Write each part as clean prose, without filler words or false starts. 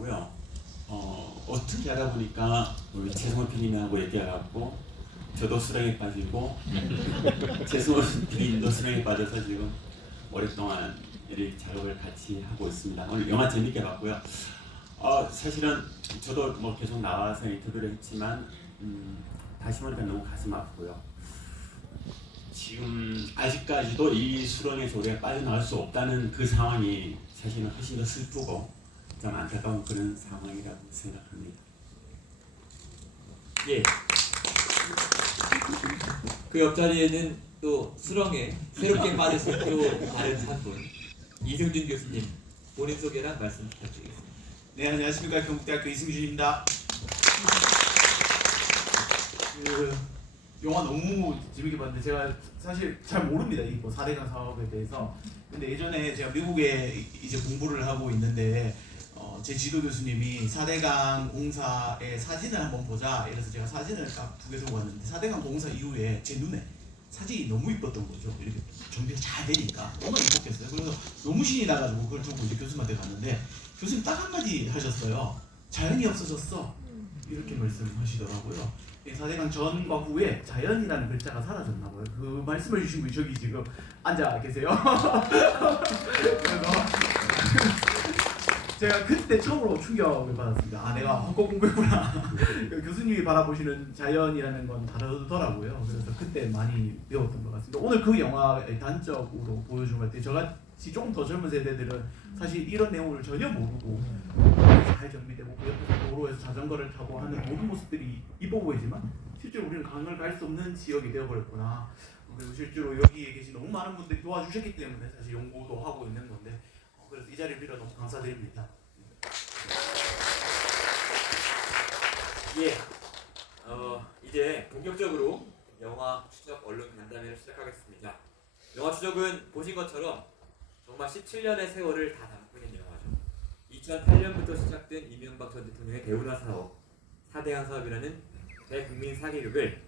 하더라고요. 어떻게 하다 보니까 우리 최승호 PD님하고 얘기해갖고 저도 수렁에 빠지고 최승호 PD님도 수렁에 빠져서 지금 오랫동안 이 작업을 같이 하고 있습니다. 오늘 영화 재밌게 봤고요. 사실은 저도 뭐 계속 나와서 인터뷰를 했지만 다시 보니까 너무 가슴 아프고요. 지금 아직까지도 이 수렁에서 우리가 빠져나갈 수 없다는 그 상황이 사실은 훨씬 더 슬프고 좀 안타까운 그런 상황이라고 생각합니다. 예. 그 옆자리에는 또 수렁에 새롭게 빠져서 또 다른 한 분, 이승준 교수님 본인 소개랑 말씀 부탁드리겠습니다. 네, 안녕하십니까. 경북대학교 이승준입니다. 영화 너무 재밌게 봤는데 제가 사실 잘 모릅니다. 이 뭐 4대강 사업에 대해서. 근데 예전에 제가 미국에 이제 공부를 하고 있는데 제 지도 교수님이 4대강 공사의 사진을 한번 보자. 이래서 제가 사진을 딱 두 개 들고 왔는데 4대강 공사 이후에 제 눈에 사진이 너무 이뻤던 거죠. 이렇게 정비가 잘 되니까 너무 이뻤겠어요. 그래서 너무 신이 나가지고 그걸 두고 이제 교수님한테 갔는데 교수님 딱 한마디 하셨어요. 자연이 없어졌어. 이렇게 말씀하시더라고요. 4대강 전과 후에 자연이라는 글자가 사라졌나 봐요. 그 말씀을 주신 분이 저기 지금 앉아 계세요. 그래서 제가 그때 처음으로 충격을 받았습니다. 내가 헛것 공부했구나. 교수님이 바라보시는 자연이라는 건 다르더라고요. 그래서 그때 많이 배웠던 것 같습니다. 오늘 그 영화의 단적으로 보여준 것 같아요. 저같이 조금 더 젊은 세대들은 사실 이런 내용을 전혀 모르고 잘 정비되고 그 옆에서 도로에서 자전거를 타고 하는 모든 모습들이 이뻐 보이지만 실제로 우리는 강을 갈 수 없는 지역이 되어버렸구나. 그리고 실제로 여기에 계신 너무 많은 분들이 도와주셨기 때문에 사실 연구도 하고 있는 건데 그래서 이 자리를 빌어 너무 감사드립니다. 예. 이제 본격적으로 영화 추적 언론 간담회를 시작하겠습니다. 영화 추적은 보신 것처럼 정말 17년의 세월을 다 담고 있는 영화죠. 2008년부터 시작된 이명박 전 대통령의 대운하 사업, 4대강 사업이라는 대국민 사기극을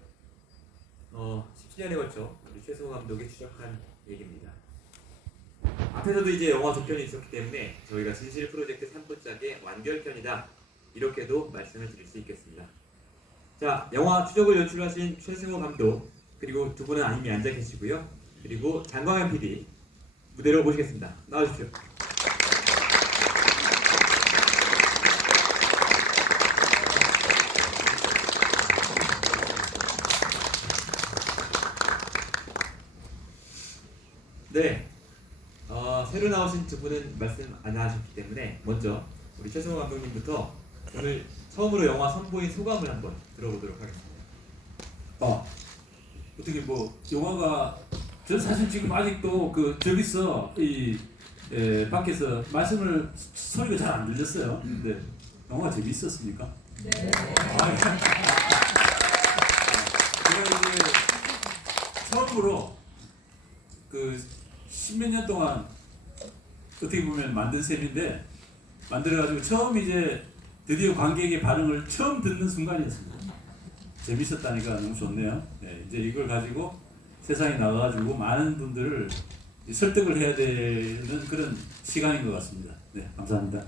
17년에 걸쳐 우리 최승호 감독이 추적한 얘기입니다. 앞에서도 이제 영화 두 편이 있었기 때문에 저희가 진실 프로젝트 3부작의 완결편이다 이렇게도 말씀을 드릴 수 있겠습니다. 자, 영화 추적을 연출하신 최승호 감독 그리고 두 분은 이미 앉아 계시고요. 그리고 장광현 PD 무대로 모시겠습니다. 나와주십시오. 네. 새로 나오신 두 분은 말씀 안 하셨기 때문에 먼저 우리 최승호 감독님부터 오늘 처음으로 영화 선보인 소감을 한번 들어보도록 하겠습니다. 어떻게 뭐 영화가 저 사실 지금 아직도 그 저기서 밖에서 말씀을 소리가 잘 안 들렸어요. 근데 영화가 재밌었습니까? 네. 제가 이제 처음으로 그 십몇 년 동안 어떻게 보면 만든 셈인데 만들어가지고 처음 이제 드디어 관객의 반응을 처음 듣는 순간이었습니다. 재밌었다니까 너무 좋네요. 네, 이제 이걸 가지고 세상에 나가가지고 많은 분들을 설득을 해야 되는 그런 시간인 것 같습니다. 네, 감사합니다.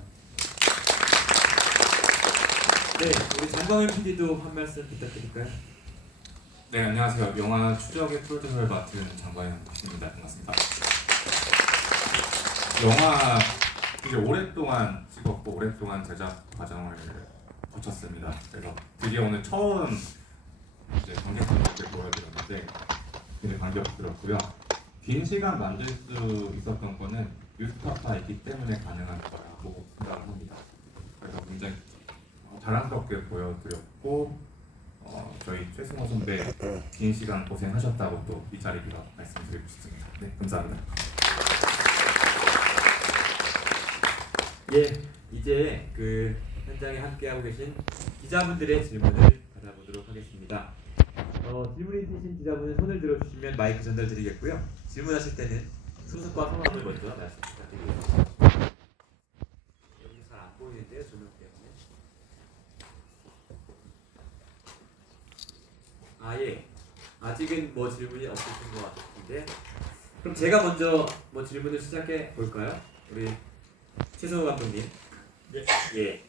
네, 우리 장광현 PD도 한 말씀 부탁드릴까요? 네, 안녕하세요. 영화 추적의 프로듀서를 맡은 장광현입니다. 반갑습니다. 영화 이제 오랫동안 찍었고 오랫동안 제작 과정을 거쳤습니다. 그래서 드디어 오늘 처음 이제 관객분들께 보여드렸는데 굉장히 감격 들었고요. 긴 시간 만들 수 있었던 거는 뉴스타파이기 때문에 가능한 거라고 생각을 합니다. 그래서 굉장히 자랑스럽게 보여드렸고 저희 최승호 선배 긴 시간 고생하셨다고 또 이 자리에서 말씀드리고 싶습니다. 네, 감사합니다. 예, 이제 그 현장에 함께하고 계신 기자분들의 질문을 받아보도록 하겠습니다. 질문 있으신 기자분은 손을 들어주시면 마이크 전달 드리겠고요. 질문하실 때는 소속과 성함을 먼저 말씀 부탁드리겠습니다. 여기 잘 안 보이는데요, 조명 때문에. 예. 아직은 뭐 질문이 없으신 것 같은데 그럼 제가 먼저 뭐 질문을 시작해 볼까요? 우리 최승호 감독님. 네. 예.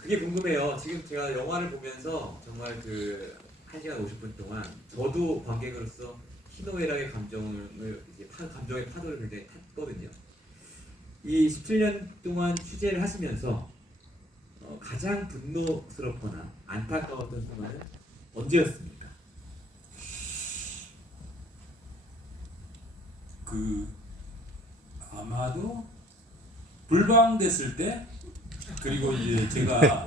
그게 궁금해요. 지금 제가 영화를 보면서 정말 그 1시간 50분 동안 저도 관객으로서 희노애락의 감정을 이제 감정의 파도를 굉장히 탔거든요. 이 17년 동안 취재를 하시면서 가장 분노스럽거나 안타까웠던 순간은 언제였습니까? 아마도 불방됐을 때, 그리고 이제 제가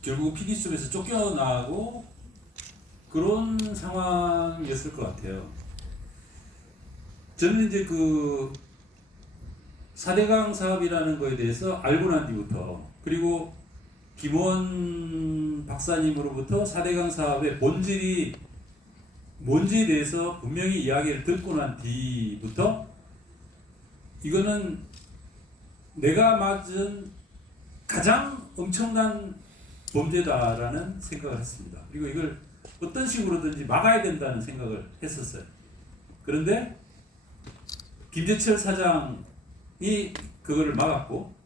결국 PD수업에서 쫓겨나고 그런 상황이었을 것 같아요. 저는 이제 그 4대강 사업이라는 거에 대해서 알고 난 뒤부터, 그리고 김원 박사님으로부터 4대강 사업의 본질이 뭔지에 대해서 분명히 이야기를 듣고 난 뒤부터 이거는 내가 맞은 가장 엄청난 범죄다라는 생각을 했습니다. 그리고 이걸 어떤 식으로든지 막아야 된다는 생각을 했었어요. 그런데 김재철 사장이 그거를 막았고,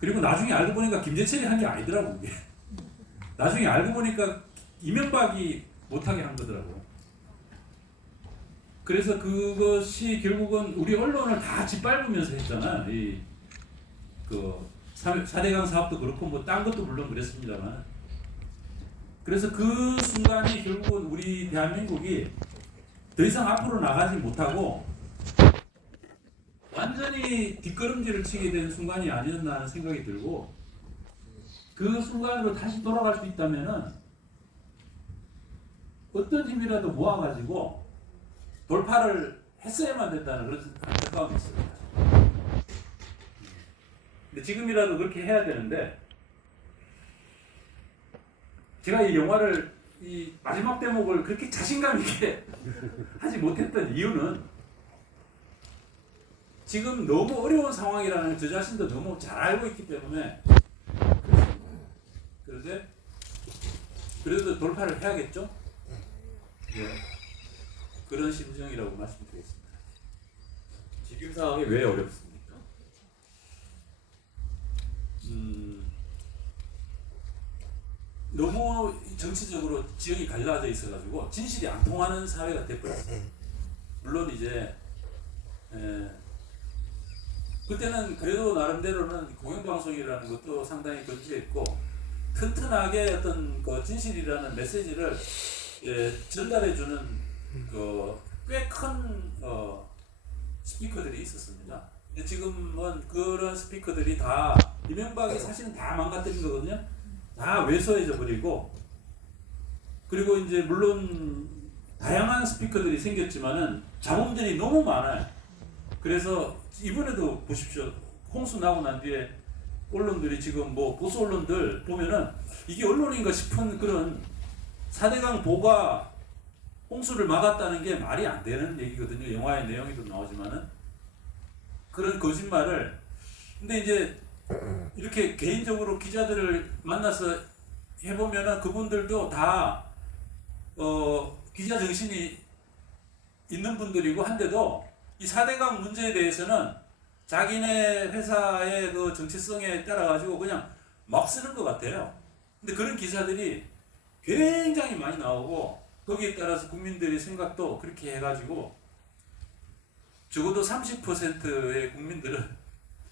그리고 나중에 알고 보니까 김재철이 한 게 아니더라고요. 이게. 나중에 알고 보니까 이명박이 못하게 한 거더라고요. 그래서 그것이 결국은 우리 언론을 다 짓밟으면서 했잖아. 그 4대강 사업도 그렇고 뭐 딴 것도 물론 그랬습니다만. 그래서 그 순간이 결국은 우리 대한민국이 더 이상 앞으로 나가지 못하고 완전히 뒷걸음질을 치게 된 순간이 아니었나 하는 생각이 들고, 그 순간으로 다시 돌아갈 수 있다면은 어떤 힘이라도 모아가지고 돌파를 했어야만 된다는 그런 안타까움이 있습니다. 근데 지금이라도 그렇게 해야 되는데, 제가 이 영화를 이 마지막 대목을 그렇게 자신감 있게 하지 못했던 이유는 지금 너무 어려운 상황이라는 저 자신도 너무 잘 알고 있기 때문에 그렇습니다. 그런데 그래도 돌파를 해야겠죠? 예. 그런 심정이라고 말씀드리겠습니다. 지금 상황이 왜 어렵습니까? 너무 정치적으로 지형이 갈라져 있어가지고 진실이 안 통하는 사회가 돼버렸어요. 물론 이제 그때는 그래도 나름대로는 공영방송이라는 것도 상당히 건재했고 튼튼하게 어떤 그 진실이라는 메시지를 전달해주는 꽤 큰 스피커들이 있었습니다. 근데 지금은 그런 스피커들이 다 이명박이 사실은 다 망가뜨린 거거든요. 다 왜소해져 버리고, 그리고 이제 물론 다양한 스피커들이 생겼지만은 자본들이 너무 많아요. 그래서 이번에도 보십시오. 홍수 나고 난 뒤에 언론들이 지금 뭐 보수 언론들 보면은 이게 언론인가 싶은 그런 4대강 보가 홍수를 막았다는 게 말이 안 되는 얘기거든요. 영화의 내용에도 나오지만은 그런 거짓말을. 근데 이제 이렇게 개인적으로 기자들을 만나서 해보면은 그분들도 다 기자 정신이 있는 분들이고 한데도 이 4대강 문제에 대해서는 자기네 회사의 그 정체성에 따라 가지고 그냥 막 쓰는 것 같아요. 근데 그런 기사들이 굉장히 많이 나오고, 거기에 따라서 국민들의 생각도 그렇게 해가지고 적어도 30%의 국민들은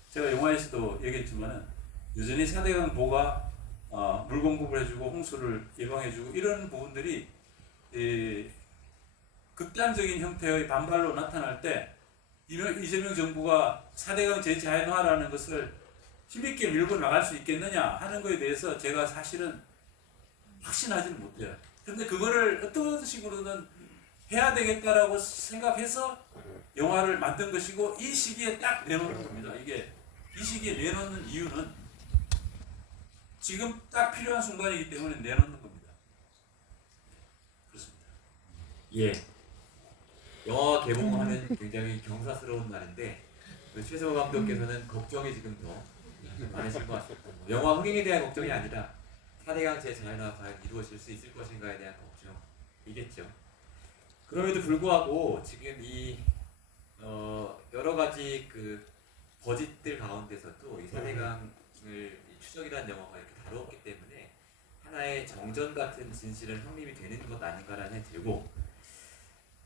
제가 영화에서도 얘기했지만은 여전히 4대강 보가 물 공급을 해주고 홍수를 예방해주고 이런 부분들이 극단적인 형태의 반발로 나타날 때 이재명 정부가 4대강 재자연화라는 것을 힘있게 밀고 나갈 수 있겠느냐 하는 것에 대해서 제가 사실은 확신하지는 못해요. 근데 그거를 어떤 식으로든 해야 되겠다라고 생각해서 영화를 만든 것이고, 이 시기에 딱 내놓는 겁니다. 이게 이 시기에 내놓는 이유는 지금 딱 필요한 순간이기 때문에 내놓는 겁니다. 그렇습니다. 예. 영화 개봉하는 굉장히 경사스러운 날인데 최성호 감독께서는 걱정이 지금 더 많으신 것 같습니다. 영화 흥행에 대한 걱정이 아니라 4대강 재자연화 과연 이루어질 수 있을 것인가에 대한 걱정이겠죠. 그럼에도 불구하고 지금 이 여러 가지 그 거짓들 가운데서도 이 4대강을 추적이라는 영화가 이렇게 다루었기 때문에 하나의 정전 같은 진실은 확립이 되는 것 아닌가라는 생각이 들고,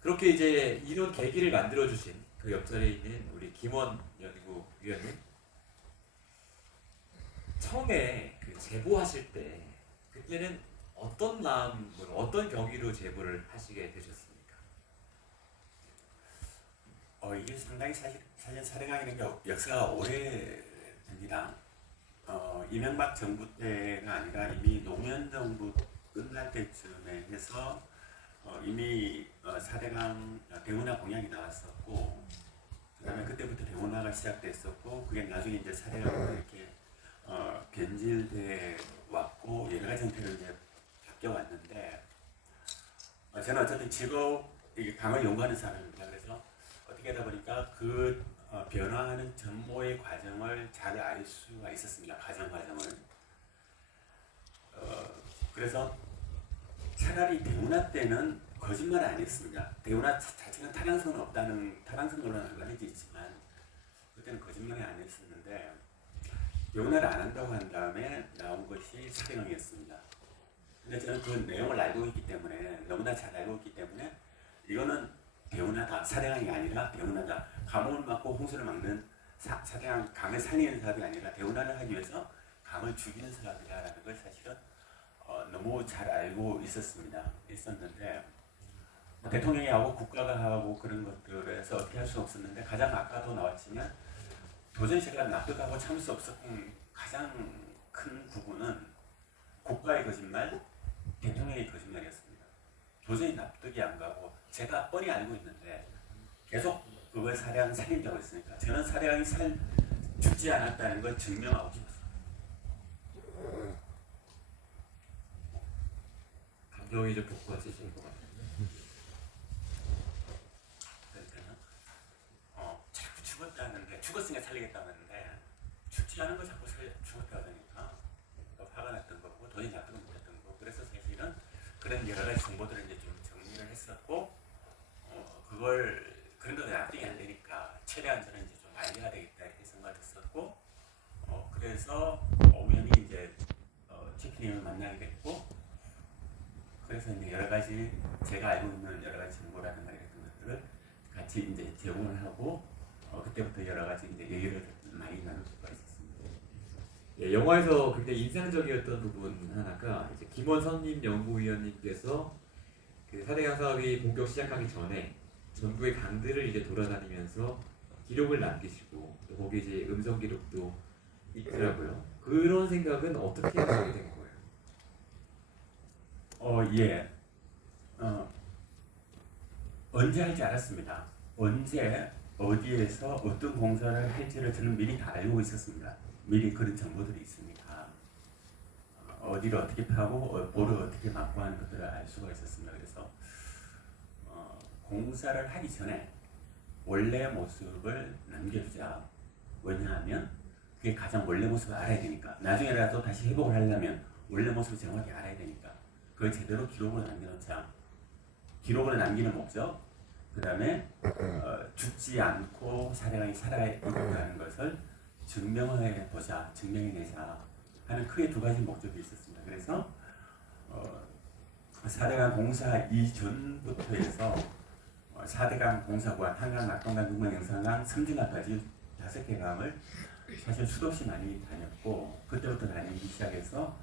그렇게 이제 이런 계기를 만들어 주신 그 옆자리에 있는 우리 김원 연구 위원님, 처음에 그 제보하실 때 그때는 어떤 마음으로, 어떤 경위로 제보를 하시게 되셨습니까? 이게 상당히 사실 사대강이라는 게 역사가 오래됩니다. 이명박 정부 때가 아니라 이미 노무현 정부 끝날 때쯤에 해서 이미 사대강 대운하 공약이 나왔었고, 그다음에 그때부터 대운하가 시작됐었고, 그게 나중에 이제 사대강으로 이렇게 변질돼 왔고 여러 가지 형태로 이제 바뀌어 왔는데, 저는 어쨌든 이게 강을 연구하는 사람입니다. 그래서 어떻게 하다 보니까 그 변화하는 전모의 과정을 잘 알 수가 있었습니다. 과정을. 그래서 차라리 대운하 때는 거짓말을 안 했습니다. 대운하 자체는 타당성 논란은 알려져 있지만 그때는 거짓말을 안 했었는데, 대운하를 안 한다고 한 다음에 나온 것이 사대강이었습니다. 근데 저는 그 내용을 알고 있기 때문에, 너무나 잘 알고 있기 때문에 이거는 대운하다, 사대강이 아니라 대운하다, 가뭄을 막고 홍수를 막는 사대강, 강을 살리는 사업이 아니라 대운하를 하기 위해서 강을 죽이는 사업이다라는 걸 사실은 너무 잘 알고 있었는데, 대통령이 하고 국가가 하고 그런 것들에서 어떻게 할 수 없었는데, 가장 아까도 나왔지만 도저히 제가 납득하고 참을 수 없었던 가장 큰 부분은 국가의 거짓말, 대통령의 거짓말이었습니다. 도저히 납득이 안 가고, 제가 뻔히 알고 있는데 계속 그걸 사대강 살린다고 했으니까, 저는 사대강이 죽지 않았다는 걸 증명하고 싶었어요. 감정이 좀 복받치시는 것 같아요. 그러니까는 자꾸 죽었다는데, 죽었으니까 살리겠다고 했는데 죽지 않은 걸 자꾸 죽었다고 하니까 또 화가 났던 거고, 도저히 납득을 못했던 거고, 그래서 사실은 그런 여러 가지 정보들을 이제 좀 정리를 했었고, 그런 것들이 납득이 안 되니까 최대한 저는 이제 좀 알려야 되겠다 이렇게 생각했었고, 그래서 우연히 이제 최피님을 만나게 됐고, 그래서 이제 여러 가지 제가 알고 있는 여러 가지 정보라든가 이런 것들을 같이 이제 제공을 하고, 그때부터 여러 가지 이제 얘기를 많이 나눌 수가 있었습니다. 예, 영화에서 굉장히 인상적이었던 부분 하나가 이제 김원선님 연구위원님께서 그 사대강 사업이 본격 시작하기 전에 전국의 강들을 이제 돌아다니면서 기록을 남기시고, 또 거기 이제 음성 기록도 있더라고요. 그런 생각은 어떻게 하게 된 거예요? 예. 언제 할지 알았습니다. 언제, 어디에서 어떤 공사를 할지를 저는 미리 다 알고 있었습니다. 미리 그런 정보들이 있으니까 어디를 어떻게 파고 뭐를 어떻게 막고 하는 것들을 알 수가 있었습니다. 그래서 공사를 하기 전에 원래 모습을 남겨두자. 왜냐하면 그게 가장 원래 모습을 알아야 되니까, 나중에라도 다시 회복을 하려면 원래 모습을 정확히 알아야 되니까 그걸 제대로 기록으로 남겨놓자. 기록으로 남기는 목적, 그 다음에 죽지 않고 사대강이 살아있다는 것을 증명해보자, 증명해내자 하는 크게 두 가지 목적이 있었습니다. 그래서 사대강 공사 이전부터 해서 사대강 공사구간, 한강, 낙동강, 금강, 영산강, 삼중강까지 5개 강을 사실 수도 없이 많이 다녔고, 그때부터 다니기 시작해서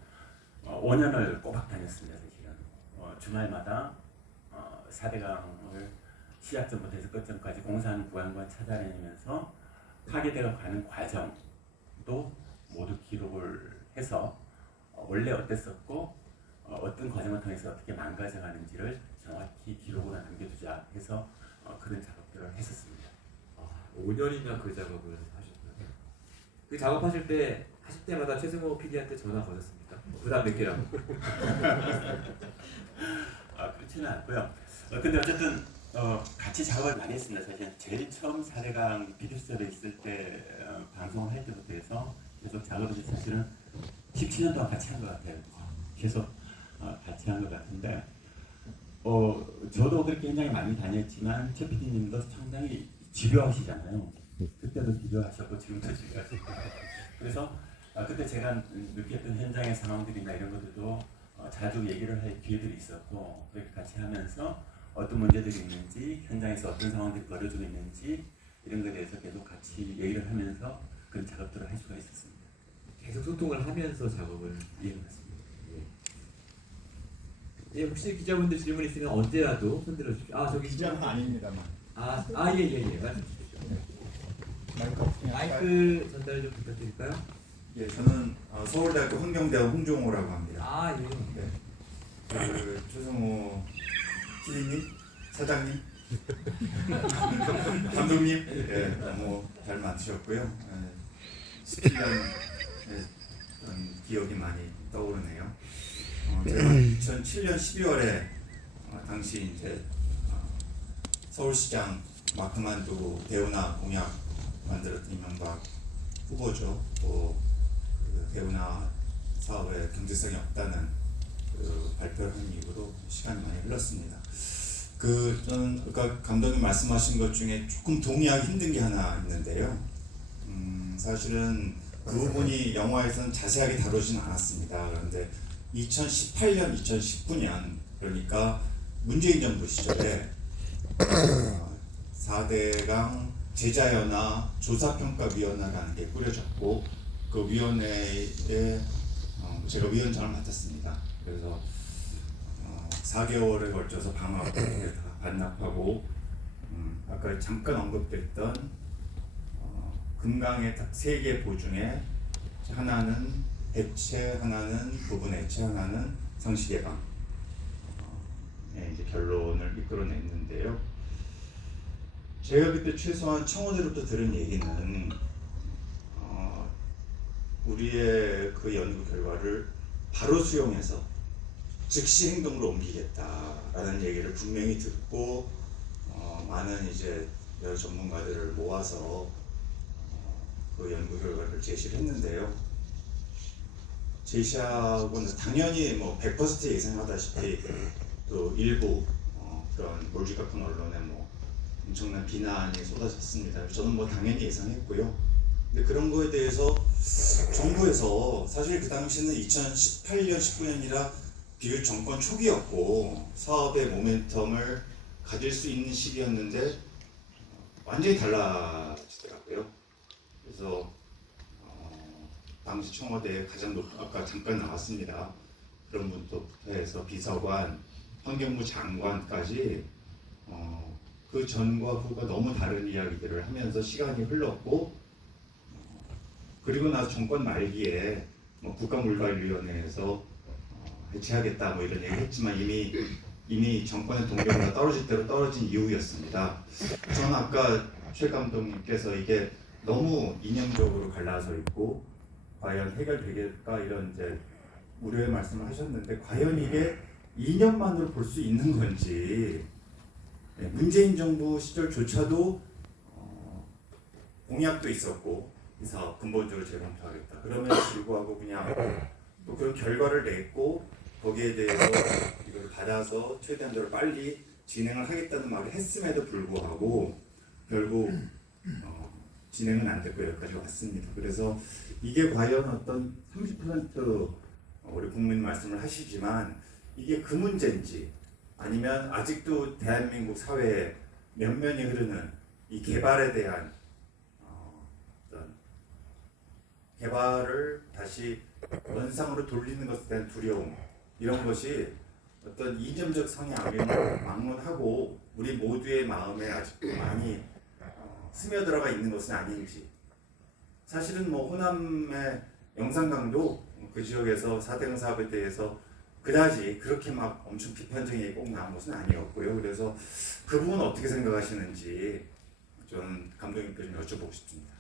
5년을 꼬박 다녔습니다. 사실은 주말마다 사대강을 시작점부터 해서 끝점까지 공사하는 구간과 찾아다니면서 파괴되어 가는 과정도 모두 기록을 해서 원래 어땠었고 어떤 과정을 통해서 어떻게 망가져가는지를 정확히 기록으로 남겨두자 해서 그런 작업들을 했었습니다. 5년이나 그 작업을 하셨나요? 그 작업하실 때마다 최승호 PD한테 전화 거셨습니까? 부담 느끼라고. 그렇지는 않고요. 근데 어쨌든 같이 작업을 많이 했습니다. 사실 제일 처음 사대강 PD수첩에 있을 때 방송을 할 때부터 해서 계속 작업을 사실은 17년 동안 같이 한 것 같아요. 계속 같이 한 것 같은데, 저도 그렇게 굉장히 많이 다녔지만 최 PD님도 상당히 집요하시잖아요. 그때도 집요하셨고 지금도 집요하시고, 그래서 그때 제가 느꼈던 현장의 상황들이나 이런 것들도 자주 얘기를 할 기회들이 있었고 그렇게 같이 하면서 어떤 문제들이 있는지 현장에서 어떤 상황들이 벌어지고 있는지 이런 것에 대해서 계속 같이 얘기를 하면서 그런 작업들을 할 수가 있었습니다. 계속 소통을 하면서 작업을. 예, 맞습니다. 예, 혹시 기자분들 질문 있으면 언제라도 손들어 주십시오. 저기 기자는 아닙니다만. 예. 말씀 주십시오. 마이크 전달 좀 부탁드릴까요? 예, 저는 서울대학교 환경대학 홍종호라고 합니다. 예. 그 최성호 PD님, 사장님, 감독님, 예, 너무 잘 만드셨고요. 17년 기억이 많이 떠오르네요. 제가 2007년 12월에 당시 이제 서울시장 막 그만두고 대운하 공약 만들었던 이명박 후보죠. 그 대운하 사업에 경제성이 없다는 그 발표를 한 이후로 시간이 많이 흘렀습니다. 저는 아까 감독님 말씀하신 것 중에 조금 동의하기 힘든 게 하나 있는데요. 사실은 그 부분이 영화에서는 자세하게 다루지는 않았습니다. 그런데 2018년, 2019년 그러니까 문재인 정부 시절에 4대강 제자연화 조사평가위원회라는 게 꾸려졌고 그 위원회에 제가 위원장을 맡았습니다. 그래서 4개월에 걸쳐서 방학을 다 반납하고 아까 잠깐 언급됐던 금강의 딱 3개 보 중에 하나는 해체, 하나는 부분 해체, 하나는 상시 개방 이제 결론을 이끌어냈는데요. 제가 그때 최소한 청와대로부터 들은 얘기는 우리의 그 연구 결과를 바로 수용해서 즉시 행동으로 옮기겠다라는 얘기를 분명히 듣고 많은 이제 여러 전문가들을 모아서 그 연구 결과를 제시를 했는데요. 제시하고는 당연히 뭐 100% 예상하다시피 또 일부 그런 몰지각한 언론에 뭐 엄청난 비난이 쏟아졌습니다. 저는 뭐 당연히 예상했고요. 근데 그런 거에 대해서 정부에서 사실 그 당시는 2018년, 19년이라 비교적 정권 초기였고 사업의 모멘텀을 가질 수 있는 시기였는데 완전히 달라지더라고요. 그래서 당시 청와대에 가장 높은 아까 잠깐 나왔습니다. 그런 분부터 해서 비서관, 환경부 장관까지 그 전과 후가 너무 다른 이야기들을 하면서 시간이 흘렀고 그리고 나서 정권 말기에 뭐 국가물관위원회에서 해체하겠다 뭐 이런 얘기를 했지만 이미 정권의 동력이 떨어질 대로 떨어진 이후였습니다. 저는 아까 최 감독님께서 이게 너무 이념적으로 갈라서 있고 과연 해결되겠다 이런 이제 우려의 말씀을 하셨는데 과연 이게 이념만으로 볼 수 있는 건지 문재인 정부 시절조차도 공약도 있었고 이 사업 근본적으로 재검토하겠다. 그럼에도 불구하고 그냥 또 그런 결과를 냈고 거기에 대해서 이걸 받아서 최대한대로 빨리 진행을 하겠다는 말을 했음에도 불구하고 결국 진행은 안 됐고 여기까지 왔습니다. 그래서 이게 과연 어떤 30% 우리 국민 말씀을 하시지만 이게 그 문제인지 아니면 아직도 대한민국 사회에 면면이 흐르는 이 개발에 대한 어떤 개발을 다시 원상으로 돌리는 것에 대한 두려움 이런 것이 어떤 이념적 성향을 막론하고 우리 모두의 마음에 아직도 많이 스며들어가 있는 것은 아닌지 사실은 뭐 호남의 영산강도 그 지역에서 4대강 사업에 대해서 그다지 그렇게 막 엄청 비판적인 얘기 꼭 나온 것은 아니었고요. 그래서 그 부분 어떻게 생각하시는지 저는 감독님께 좀 여쭤보고 싶습니다.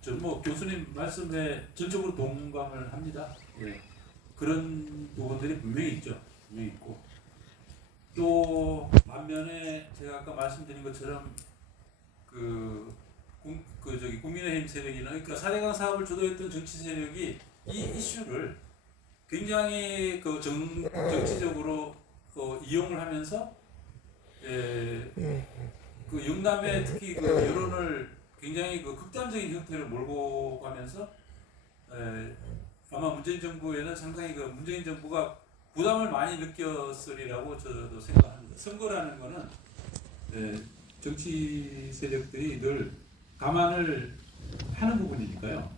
저는 뭐 교수님 말씀에 전적으로 동감을 합니다. 예. 그런 부분들이 분명히 있죠. 분명히 있고 또 반면에 제가 아까 말씀드린 것처럼 국민의힘 세력이나 그러니까 4대강 사업을 주도했던 정치 세력이 이 이슈를 굉장히 정치적으로 이용을 하면서 그 영남의 특히 그 여론을 굉장히 극단적인 형태로 몰고 가면서 아마 문재인 정부에는 상당히 그 문재인 정부가 부담을 많이 느꼈으리라고 저도 생각합니다. 선거라는 거는 정치 세력들이 늘 감안을 하는 부분이니까요.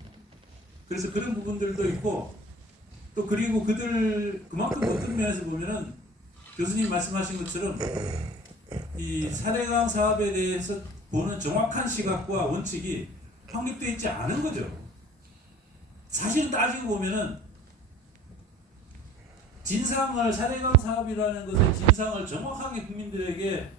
그래서 그런 부분들도 있고 또 그리고 그만큼 어떤 면에서 보면은 교수님 말씀하신 것처럼 이 4대강 사업에 대해서 보는 정확한 시각과 원칙이 확립되어 있지 않은 거죠. 사실은 따지고 보면은 진상을 4대강 사업이라는 것의 진상을 정확하게 국민들에게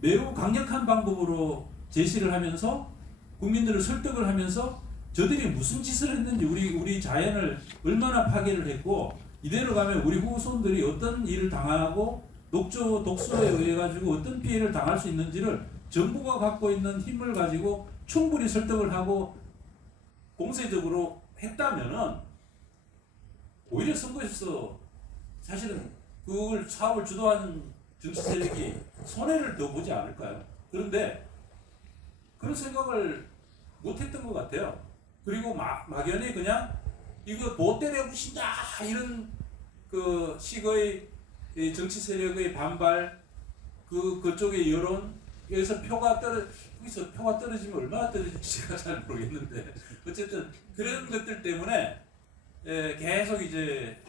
매우 강력한 방법으로 제시를 하면서 국민들을 설득을 하면서 저들이 무슨 짓을 했는지 우리 자연을 얼마나 파괴를 했고 이대로 가면 우리 후손들이 어떤 일을 당하고 독소에 의해 가지고 어떤 피해를 당할 수 있는지를 정부가 갖고 있는 힘을 가지고 충분히 설득을 하고 공세적으로 했다면은 오히려 선거에서 사실은 그걸 사업을 주도하는 정치 세력이 손해를 더 보지 않을까요? 그런데 그런 생각을 못했던 것 같아요. 그리고 막연히 그냥 이거 보태내 부신다 이런 그 식의 정치 세력의 반발 그쪽의 여론 여기서 표가 떨어지면 얼마나 떨어질지 제가 잘 모르겠는데 어쨌든 그런 것들 때문에 계속 이제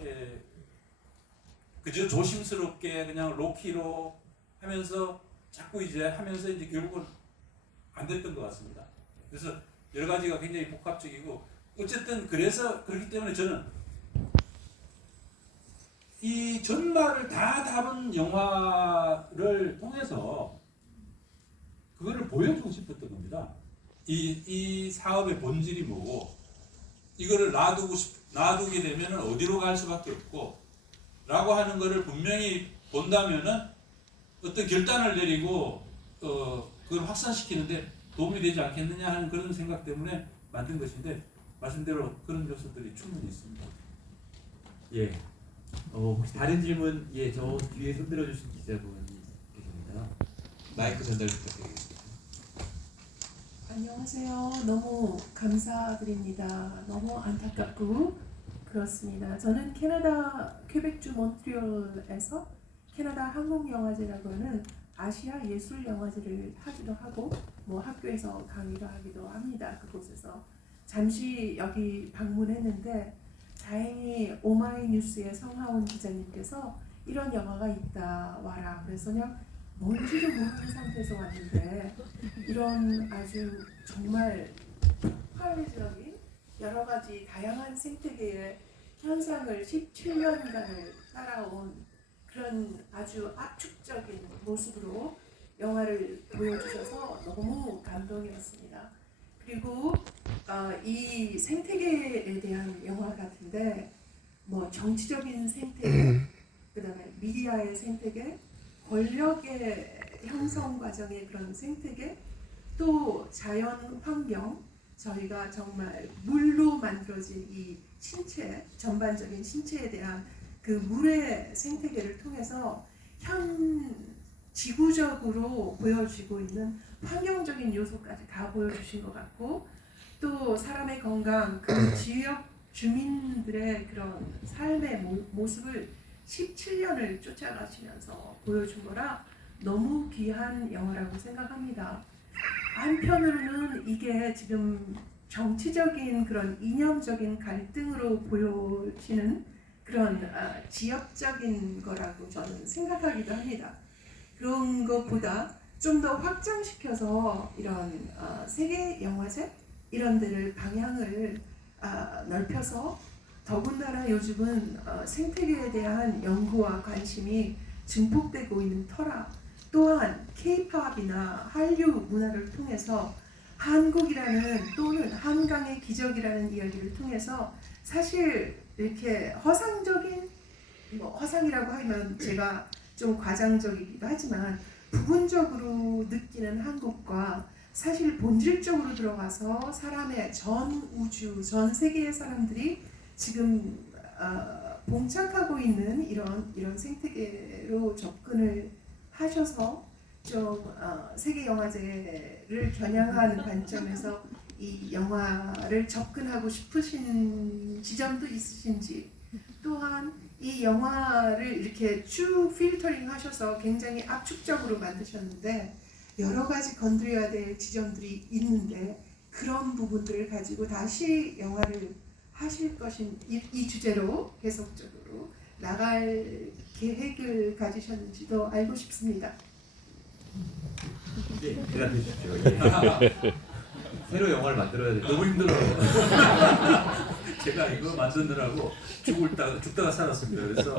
그저 조심스럽게 그냥 로키로 하면서 자꾸 이제 하면서 이제 결국은 안 됐던 것 같습니다. 그래서 여러 가지가 굉장히 복합적이고 어쨌든 그래서 그렇기 때문에 저는 이 전말을 다 담은 영화를 통해서 그거를 보여주고 싶었던 겁니다. 이 사업의 본질이 뭐고 이거를 놔두게 되면 어디로 갈 수밖에 없고 라고 하는 거를 분명히 본다면은 어떤 결단을 내리고 그걸 확산시키는데 도움이 되지 않겠느냐 하는 그런 생각 때문에 만든 것인데 말씀대로 그런 요소들이 충분히 있습니다. 예. 혹시 다른 질문 저 뒤에 손들어 주신 기자분이 계십니다. 마이크 전달 부탁드리겠습니다. 안녕하세요. 너무 감사드립니다. 너무 안타깝고 그렇습니다. 저는 캐나다 퀘벡주 몬트리올에서 캐나다 한국영화제라고 하는 아시아 예술영화제를 하기도 하고 학교에서 강의를 하기도 합니다. 그곳에서 잠시 여기 방문했는데 다행히 오마이뉴스의 성하온 기자님께서 이런 영화가 있다 와라 그래서 그냥 뭔지도 모르는 상태에서 왔는데 이런 아주 정말 폭발적인 여러 가지 다양한 생태계의 현상을 17년간을 따라온 그런 아주 압축적인 모습으로 영화를 보여주셔서 너무 감동이었습니다. 그리고 이 생태계에 대한 영화 같은데 정치적인 생태계, 그다음에 미디어의 생태계, 권력의 형성 과정의 그런 생태계, 또 자연 환경, 저희가 정말 물로 만들어진 이 신체, 전반적인 신체에 대한 그 물의 생태계를 통해서 지구적으로 보여지고 있는 환경적인 요소까지 다 보여주신 것 같고 또 사람의 건강, 그 지역 주민들의 그런 삶의 모습을 17년을 쫓아가시면서 보여준 거라 너무 귀한 영화라고 생각합니다. 한편으로는 이게 지금 정치적인 그런 이념적인 갈등으로 보여지는 그런 지역적인 거라고 저는 생각하기도 합니다. 그런 것보다 좀 더 확장시켜서 이런 세계 영화제 이런 데를 방향을 넓혀서 더군다나 요즘은 생태계에 대한 연구와 관심이 증폭되고 있는 터라 또한 K-팝이나 한류 문화를 통해서 한국이라는 또는 한강의 기적이라는 이야기를 통해서 사실 이렇게 허상적인 허상이라고 하면 제가 좀 과장적이기도 하지만 부분적으로 느끼는 한국과 사실 본질적으로 들어가서 사람의 전 우주, 전 세계의 사람들이 지금 봉착하고 있는 이런 생태계로 접근을 하셔서 좀 세계 영화제를 겨냥하는 관점에서 이 영화를 접근하고 싶으신 지점도 있으신지, 또한 이 영화를 이렇게 쭉 필터링 하셔서 굉장히 압축적으로 만드셨는데 여러 가지 건드려야 될 지점들이 있는데 그런 부분들을 가지고 다시 영화를 하실 것인 이 주제로 계속적으로 나갈 계획을 가지셨는지도 알고 싶습니다. 예, 대답해 주십시오. 예. 새로 영화를 만들어야 돼. 너무 힘들어요. 제가 이거 만드느라고 죽다가 살았습니다. 그래서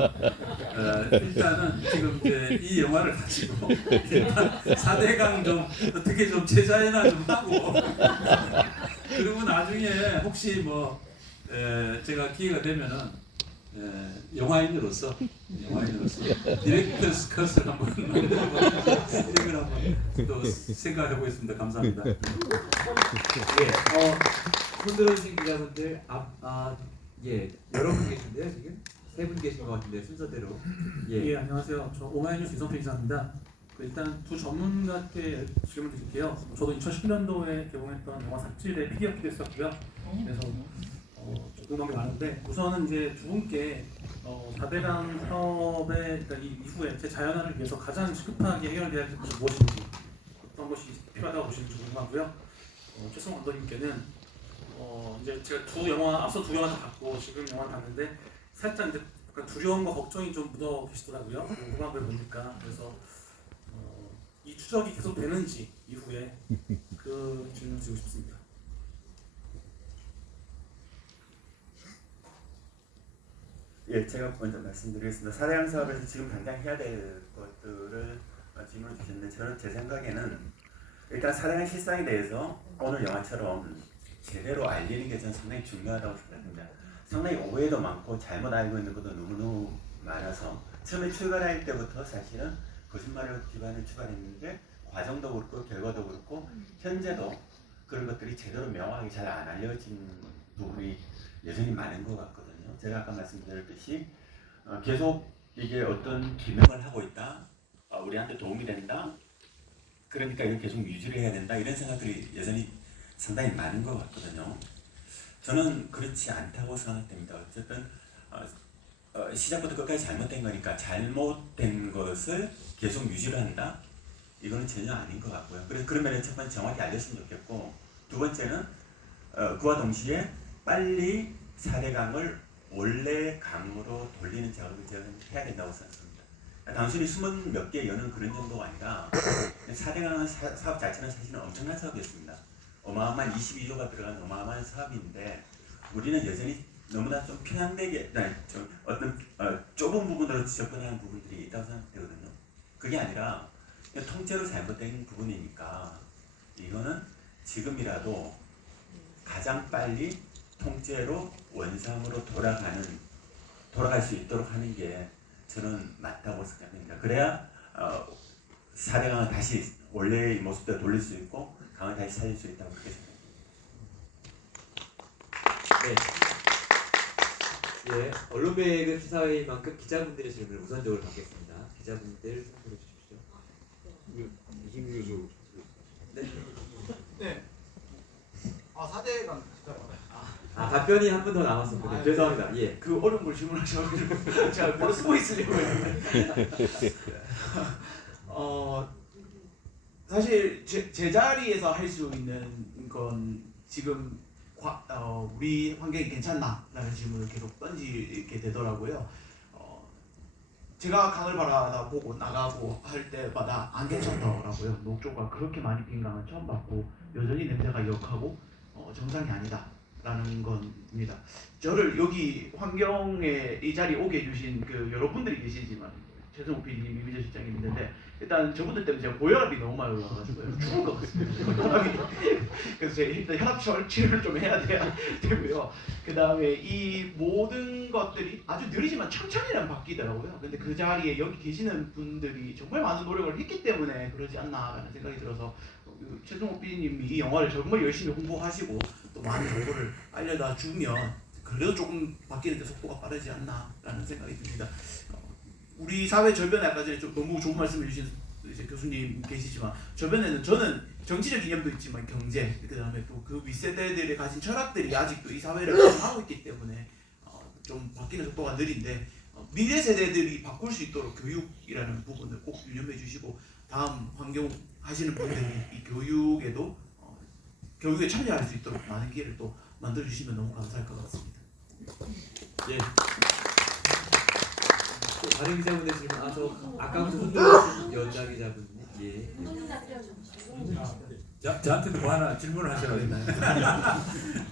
일단은 지금 이제 이 영화를 가지고 일단 4대강 좀 어떻게 좀 제자해나 좀 하고 그리고 나중에 혹시 뭐 제가 기회가 되면은 영화인으로서 디렉터스 컷을 한번 이걸 한번 또 생각해 보겠습니다. 감사합니다. 예, 손들어주신 기자분들 예, 여러 분 계신데요 지금? 3분 계신 것 같은데 순서대로. 예, 안녕하세요. 저 오마이뉴스 이성필 기자입니다. 일단 두 전문가께 질문 드릴게요. 저도 2010년도에 개봉했던 영화 삽질의 PD였기도 했었고요. 그래서 궁금한 게 많은데 우선은 이제 두 분께 4대강 사업의 그러니까 이 이후에 제 자연화를 위해서 가장 시급하게 해결돼야 할 것이 무엇인지, 어떤 것이 필요하다고 보시는지 궁금하고요. 최승호 감독님께는 이제 제가 앞서 두 영화 다 봤고 지금 영화를 봤는데 살짝 이제 약간 두려움과 걱정이 좀 묻어 계시더라고요. 궁금한 걸 보니까. 그래서 이 추적이 계속 되는지 이후에 그 질문 드리고 싶습니다. 예, 제가 먼저 말씀드리겠습니다. 4대강 사업에서 지금 당장 해야 될 것들을 질문을 주셨는데 저는 제 생각에는 일단 4대강 실상에 대해서 오늘 영화처럼 제대로 알리는 게 저는 상당히 중요하다고 생각합니다. 상당히 오해도 많고 잘못 알고 있는 것도 너무너무 많아서 처음에 출발할 때부터 사실은 거짓말을 기반을 출발했는데 과정도 그렇고 결과도 그렇고 현재도 그런 것들이 제대로 명확하게 잘 안 알려진 부분이 여전히 많은 것 같거든요. 제가 아까 말씀드렸듯이 계속 이게 어떤 기능을 하고 있다, 우리한테 도움이 된다, 그러니까 이걸 계속 유지를 해야 된다, 이런 생각들이 여전히 상당히 많은 것 같거든요. 저는 그렇지 않다고 생각됩니다. 어쨌든 시작부터 끝까지 잘못된 거니까 잘못된 것을 계속 유지를 한다? 이거는 전혀 아닌 것 같고요. 그래서 그런 면에 첫 번째 정확히 알렸으면 좋겠고, 두 번째는 그와 동시에 빨리 4대강을 원래 강으로 돌리는 작업을 제가 해야 된다고 생각합니다. 단순히 숨은 몇 개 여는 그런 정도가 아니라 4대강 사업 자체는 사실은 엄청난 사업이었습니다. 어마어마한 22조가 들어간 어마어마한 사업인데 우리는 여전히 너무나 좀 편향되게 좀 어떤 좁은 부분으로 접근하는 부분들이 있다고 생각되거든요. 그게 아니라 통째로 잘못된 부분이니까 이거는 지금이라도 가장 빨리 통째로 원상으로 돌아갈 수 있도록 하는 게 저는 맞다고 생각합니다. 그래야 4대강을 다시 원래의 모습대로 돌릴 수 있고 강을 다시 살릴 수 있다고 그렇게 생각합니다. 네. 예, 언론배획은 시사회인 만큼 기자분들의 질문을 우선적으로 받겠습니다. 기자분들 선택해 주십시오. 무슨 교수? 네. 4대강 답변이 한 분 더 남았습니다. 죄송합니다. 예. 그 어려운 걸 질문하셔가지고 제가 바로 쓰고 있으려고 했는데 사실 제 자리에서 할 수 있는 건 지금 우리 환경이 괜찮나라는 질문을 계속 던지게 되더라고요. 제가 강을 바라다 보고 나가고 할 때마다 안 괜찮더라고요. 녹조가 그렇게 많이 빈 강은 처음 봤고 여전히 냄새가 역하고 정상이 아니다 라는 겁니다. 저를 여기 환경에 이 자리에 오게 해주신 그 여러분들이 계시지만 최승호 PD님, 이미재 실장이 있는데 일단 저분들 때문에 제가 고혈압이 너무 많이 올라가지고 죽을 것 같습니다. 그래서 제가 일단 혈압 치료를 좀 해야 되고요. 그 다음에 이 모든 것들이 아주 느리지만 천천히는 바뀌더라고요. 근데 그 자리에 여기 계시는 분들이 정말 많은 노력을 했기 때문에 그러지 않나라는 생각이 들어서 최승호 PD님이 이 영화를 정말 열심히 홍보하시고 또 많은 정보를 알려다 주면 그래도 조금 바뀌는데 속도가 빠르지 않나라는 생각이 듭니다. 우리 사회 절변에 아까 전에 좀 너무 좋은 말씀을 주신 이제 교수님 계시지만 저변에는 저는 정치적 이념도 있지만 경제 그다음에 또 그 윗세대들이 가진 철학들이 아직도 이 사회를 구성하고 있기 때문에 좀 바뀌는 속도가 느린데 미래 세대들이 바꿀 수 있도록 교육이라는 부분을 꼭 유념해 주시고 다음 환경하시는 분들이 이 교육에 참여할 수 있도록 많은 기회를 또 만들어 주시면 너무 감사할 것 같습니다. 예. 또 다른 기자분들 질문. 저 아까부터 손들어주신 여자 기자분. 예. 저한테도 뭐 하나 질문을 하셔야 되나요?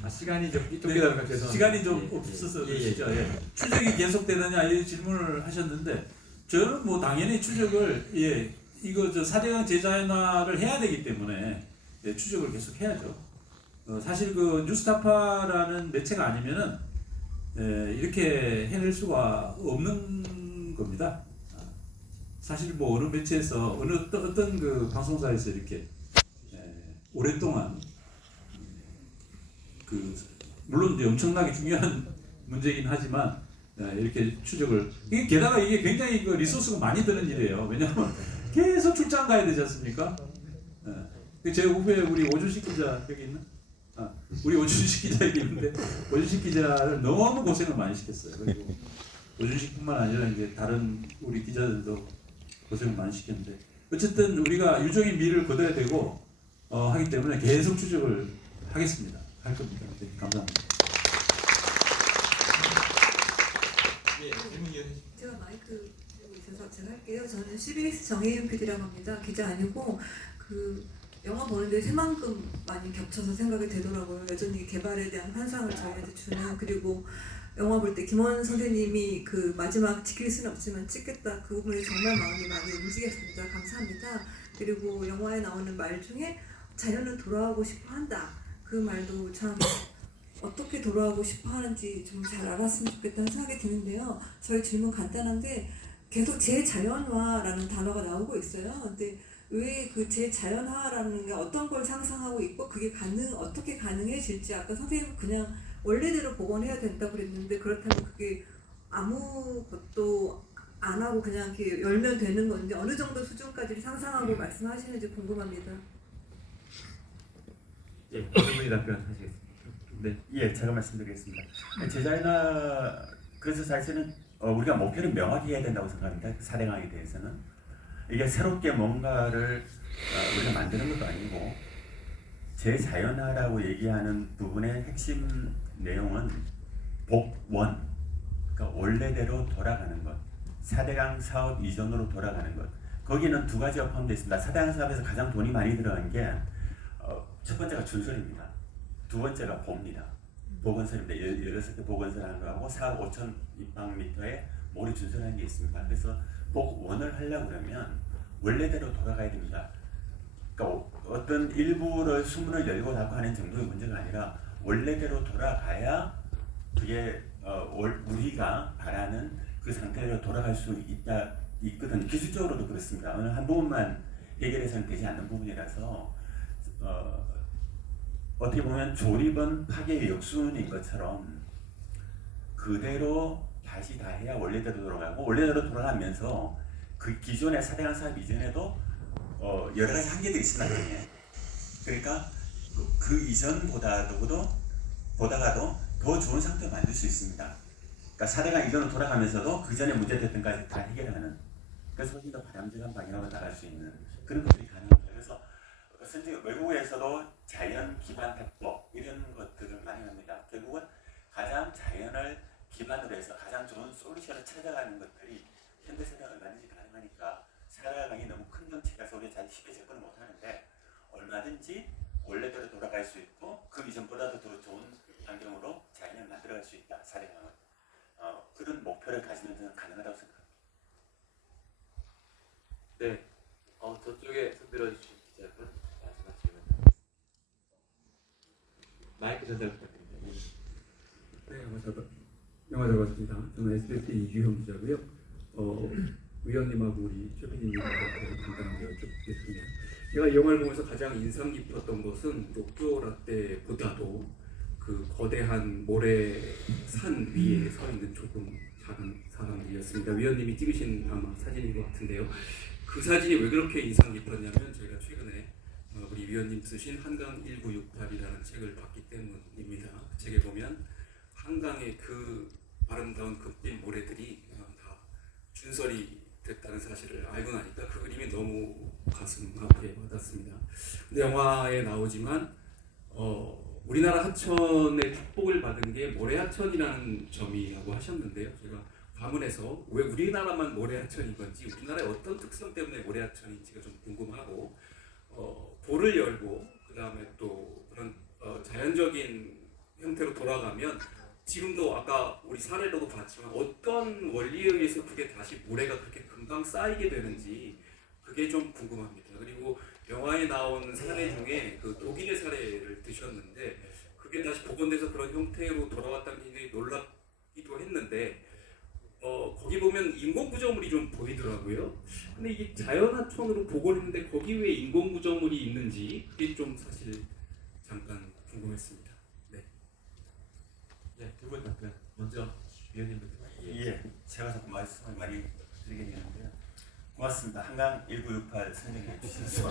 시간이 좀 쫓기다 보니까 죄송합니다. 시간이 좀 예, 없어서 예, 예. 그러시죠. 예. 추적이 계속되느냐 이 질문을 하셨는데 저는 뭐 당연히 추적을 이거 저 4대강 재자연화를 해야 되기 때문에 추적을 계속 해야죠. 사실 그 뉴스타파라는 매체가 아니면은 이렇게 해낼 수가 없는 겁니다. 사실 뭐 어느 매체에서 어떤 그 방송사에서 이렇게 오랫동안 그 물론 이제 엄청나게 중요한 문제이긴 하지만 이렇게 추적을 게다가 이게 굉장히 그 리소스가 많이 드는 일이에요. 왜냐하면 계속 출장 가야 되지 않습니까? 제 후배 우리 오준식 기자 여기 있나? 우리 오준식 기자 여기 있는데 오준식 기자를 너무 고생을 많이 시켰어요. 그리고 오준식뿐만 아니라 이제 다른 우리 기자들도 고생을 많이 시켰는데 어쨌든 우리가 유종의 미를 거둬야 되고 하기 때문에 계속 추적을 하겠습니다. 할 겁니다. 네, 감사합니다. 제가 마이크 들고 있어서 제가 할게요. 저는 CBS 정혜윤 PD라고 합니다. 기자 아니고 그 영화 보는데 새만큼 많이 겹쳐서 생각이 되더라고요. 여전히 개발에 대한 환상을 저희한테 주는 그리고 영화 볼 때 김원 선생님이 그 마지막 지킬 수는 없지만 찍겠다 그 부분에 정말 마음이 많이 움직였습니다. 감사합니다. 그리고 영화에 나오는 말 중에 자연은 돌아가고 싶어 한다. 그 말도 참 어떻게 돌아가고 싶어 하는지 좀 잘 알았으면 좋겠다는 생각이 드는데요. 저희 질문 간단한데 계속 재자연화라는 단어가 나오고 있어요. 근데 왜 그 재자연화라는 게 어떤 걸 상상하고 있고 그게 어떻게 가능해질지 아까 선생님은 그냥 원래대로 복원해야 된다고 그랬는데 그렇다면 그게 아무것도 안 하고 그냥 이렇게 열면 되는 건지 어느 정도 수준까지 상상하고 말씀하시는지 궁금합니다. 예, 교수님이 답변하시겠습니다. 네. 예, 제가 말씀드리겠습니다. 재자연화 그래서 사실은 우리가 목표를 명확히 해야 된다고 생각합니다. 그 4대강에 대해서는 이게 새롭게 뭔가를 우리가 만드는 것도 아니고 재자연화라고 얘기하는 부분의 핵심 내용은 복원, 그러니까 원래대로 돌아가는 것, 4대강 사업 이전으로 돌아가는 것. 거기는 두 가지가 포함되어 있습니다. 4대강 사업에서 가장 돈이 많이 들어간 게 첫 번째가 준설입니다. 두 번째가 봅니다. 보건설입니다. 16개 보건설하는 거하고 4억 5천 입방미터의 모래 준설하는 게 있습니다. 그래서 복원을 하려고 그러면 원래대로 돌아가야 됩니다. 그러니까 어떤 일부를 수문을 열고 닫고 하는 정도의 문제가 아니라 원래대로 돌아가야 그게 우리가 바라는 그 상태로 돌아갈 수 있거든요. 기술적으로도 그렇습니다. 어느 한 부분만 해결해서는 되지 않는 부분이라서 어떻게 보면 조립은 파괴의 역순인 것처럼 그대로 다시 다 해야 원래대로 돌아가고 원래대로 돌아가면서 그 기존의 4대강 사업 이전에도 여러 가지 한계들이 있습니다. 그러니까 그 이전보다가도 더 좋은 상태를 만들 수 있습니다. 그러니까 4대강 이전으로 돌아가면서도 그 전에 문제됐던 것까지 다 해결하는 그래서 훨씬 더 바람직한 방향으로 나갈 수 있는 그런 것들이 가능합니다. 그래서 외국에서도 자연 기반 해법 이런 것들을 많이 합니다. 결국은 가장 자연을 기반으로 해서 가장 좋은 솔루션을 찾아가는 것들이 현대사회가 얼마든지 가능하니까 4대강이 너무 큰 덩치라서 우리가 잘 쉽게 접근을 못하는데 얼마든지 원래대로 돌아갈 수 있고 그 이전보다도 더 좋은 환경으로 자연을 만들어갈 수 있다. 4대강은 그런 목표를 가지면 저는 가능하다고 생각합니다. 네. 저쪽에 손들어주신 기자분 마지막 질문. 마이크 전달 부탁드립니다. 네, 영화 잘 봤습니다. 저는 SBS 이규형 기자고요. 위원님하고 우리 최PD님한테 간단하게 여쭙겠습니다. 제가 이 영화를 보면서 가장 인상 깊었던 것은 록조라떼보다도 그 거대한 모래산 위에 서 있는 조금 작은 사람이었습니다. 위원님이 찍으신 아마 사진인 것 같은데요. 그 사진이 왜 그렇게 인상 깊었냐면 제가 최근에 우리 위원님 쓰신 한강 1968이라는 책을 봤기 때문입니다. 그 책에 보면 한강의 그 아름다운 금빛 모래들이 다 준설이 됐다는 사실을 알고 나니까 그 그림이 너무 가슴 아프게 와닿습니다. 근데 영화에 나오지만 우리나라 하천의 축복을 받은 게 모래하천이라는 점이라고 하셨는데요. 제가 가문에서 왜 우리나라만 모래하천인 건지 우리나라의 어떤 특성 때문에 모래하천인지가 좀 궁금하고 볼을 열고 그 다음에 또 그런 자연적인 형태로 돌아가면 지금도 아까 우리 사례로도 봤지만 어떤 원리에 의해서 그게 다시 모래가 그렇게 금방 쌓이게 되는지 그게 좀 궁금합니다. 그리고 영화에 나온 사례 중에 그 독일의 사례를 드셨는데 그게 다시 복원돼서 그런 형태로 돌아왔다는 게 굉장히 놀랍기도 했는데 거기 보면 인공구조물이 좀 보이더라고요. 근데 이게 자연하천으로 복원했는데 거기 왜 인공구조물이 있는지 그게 좀 사실 잠깐 궁금했습니다. 네. 예, 두 분 답변. 먼저 위원님부터. 예, 제가 자꾸 말씀을 많이 드리게 되는데요. 고맙습니다. 한강 1968 선정해 주셔서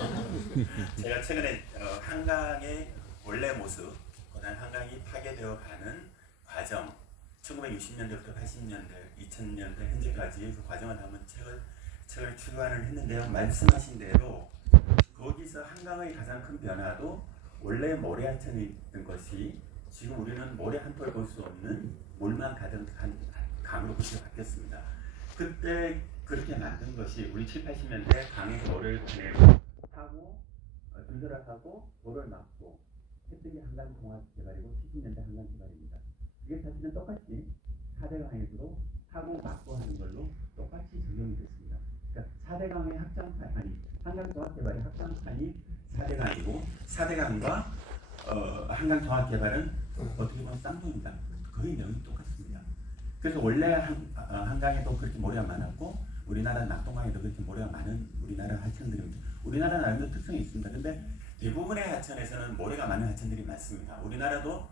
제가 최근에 한강의 원래 모습, 그다음 한강이 파괴되어 가는 과정, 1960년대부터 80년대, 2000년대 현재까지 그 과정을 담은 책을 출간을 했는데요. 말씀하신 대로 거기서 한강의 가장 큰 변화도 원래 모래하천이던 것이 지금 우리는 모래 한 톨 볼 수 없는 물만 가득한 강으로 그렇게 바뀌었습니다. 그때 그렇게 만든 것이 우리 7, 80년대 강에서 모래를 보내고 하고 분설하고 모래를 막고 했던 게 한강 통합 개발이고 70년대 한강 개발입니다. 이게 사실은 똑같이 4대강에서도 하고 막고 하는 걸로 똑같이 적용이 됐습니다. 그러니까 4대강의 확장판, 아니 한강 통합 개발의 확장판이 4대강이고 4대강과 한강 통합 개발은 어떻게 보면 쌍둥이입니다. 거의 내용이 똑같습니다. 그래서 원래 한강에도 그렇게 모래가 많았고 우리나라 낙동강에도 그렇게 모래가 많은 우리나라 하천들입니다. 우리나라 나름대로 특성이 있습니다. 근데 대부분의 하천에서는 모래가 많은 하천들이 많습니다. 우리나라도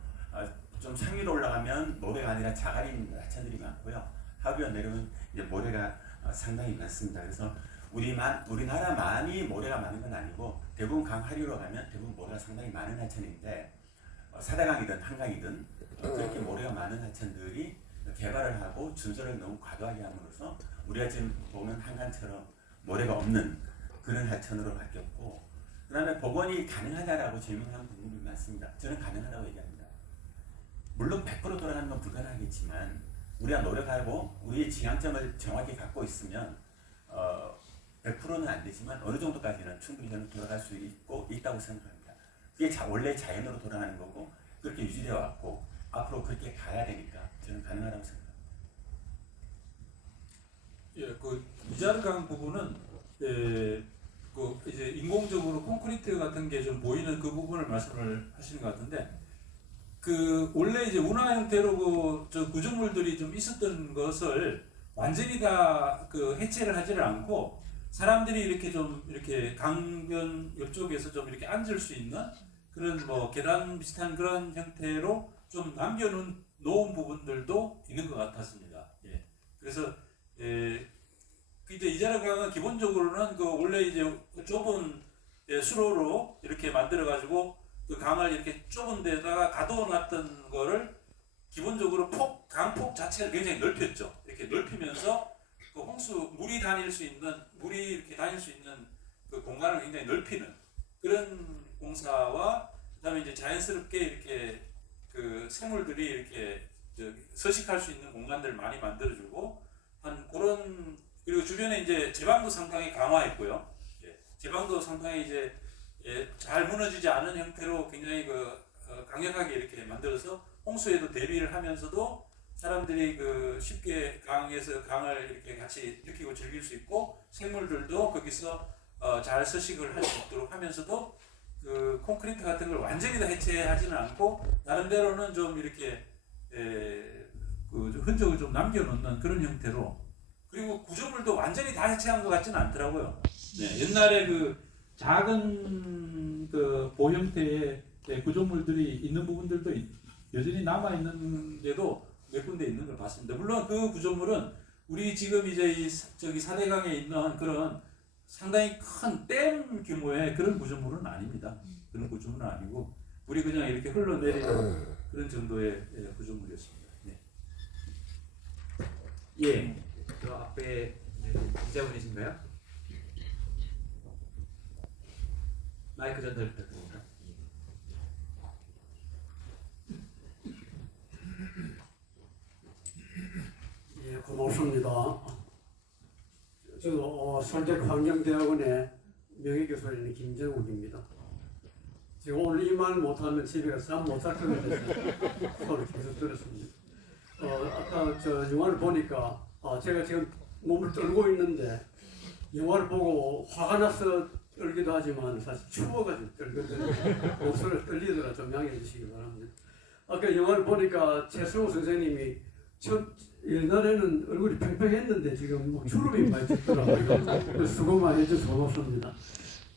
좀 상위로 올라가면 모래가 아니라 자갈인 하천들이 많고요. 하위로 내려오면 이제 모래가 상당히 많습니다. 그래서 우리나라만이 모래가 많은 건 아니고 대부분 강 하류로 가면 대부분 모래가 상당히 많은 하천인데 사대강이든 한강이든 그렇게 모래가 많은 하천들이 개발을 하고 준설을 너무 과도하게 함으로써 우리가 지금 보면 한강처럼 모래가 없는 그런 하천으로 바뀌었고, 그 다음에 복원이 가능하다라고 질문하는 분들이 많습니다. 저는 가능하다고 얘기합니다. 물론 100% 돌아가는 건 불가능하겠지만 우리가 노력하고 우리의 지향점을 정확히 갖고 있으면 100%는 안 되지만 어느 정도까지는 충분히 저는 돌아갈 수 있다고 생각합니다. 그게 원래 자연으로 돌아가는 거고 그렇게 유지되어 왔고 앞으로 그렇게 가야 되니까 저는 가능하다고 생각합니다. 예, 그 이자르강 부분은 그 이제 인공적으로 콘크리트 같은 게 좀 보이는 그 부분을 말씀을 하시는 것 같은데, 그 원래 이제 운하 형태로 저 구조물들이 좀 있었던 것을 완전히 다 그 해체를 하지를 않고 사람들이 이렇게 좀 이렇게 강변 이쪽에서 좀 이렇게 앉을 수 있는 그런 뭐 계단 비슷한 그런 형태로 좀 남겨놓은 부분들도 있는 것 같았습니다. 예. 그래서 이제 이자르강은 기본적으로는 그 원래 이제 좁은 수로로 이렇게 만들어 가지고 그 강을 이렇게 좁은 데다가 가둬놨던 거를 기본적으로 강폭 자체를 굉장히 넓혔죠. 이렇게 넓히면서 그 물이 이렇게 다닐 수 있는 그 공간을 굉장히 넓히는 그런 공사와, 그다음에 이제 자연스럽게 이렇게 그 생물들이 이렇게 서식할 수 있는 공간들을 많이 만들어주고 한 그런, 그리고 주변에 이제 제방도 상당히 강화했고요. 예, 제방도 상당히 이제 잘 무너지지 않은 형태로 굉장히 강력하게 이렇게 만들어서 홍수에도 대비를 하면서도 사람들이 쉽게 강을 이렇게 같이 느끼고 즐길 수 있고 생물들도 거기서 잘 서식을 할 수 있도록 하면서도 그 콘크리트 같은 걸 완전히 다 해체하지는 않고 나름대로는 좀 이렇게 그 흔적을 좀 남겨놓는 그런 형태로, 그리고 구조물도 완전히 다 해체한 것 같지는 않더라고요. 네, 옛날에 그 작은 그 보 형태의 구조물들이 있는 부분들도 여전히 남아 있는데도 몇 군데 있는 걸 봤습니다. 물론 그 구조물은 우리 지금 이제 저기 사대강에 있는 그런 상당히 큰 댐 규모의 그런 구조물은 아닙니다. 그런 구조물은 아니고 물이 그냥 이렇게 흘러내리는 그런 정도의 구조물이었습니다. 네. 예, 저 앞에 기자분이신가요? 마이크 전달 부탁드립니다. 예, 고맙습니다. 저도 설대환경대학원의 명예교수인 김정욱입니다. 지금 오늘 이 말 못하면 집에 가서 잠 못 잘 거가 돼서 소리 계속 들었습니다. 아까 저 영화를 보니까 제가 지금 몸을 떨고 있는데 영화를 보고 화가 나서 떨기도 하지만 사실 추워가지고 떨거든요. 목소리가 떨리더라. 좀 양해해 주시기 바랍니다. 아까 영화를 보니까 최승호 선생님이 옛날에는 얼굴이 팽팽했는데 지금 뭐 주름이 많이 졌더라고요. 수고 많이 해줘서 고맙습니다.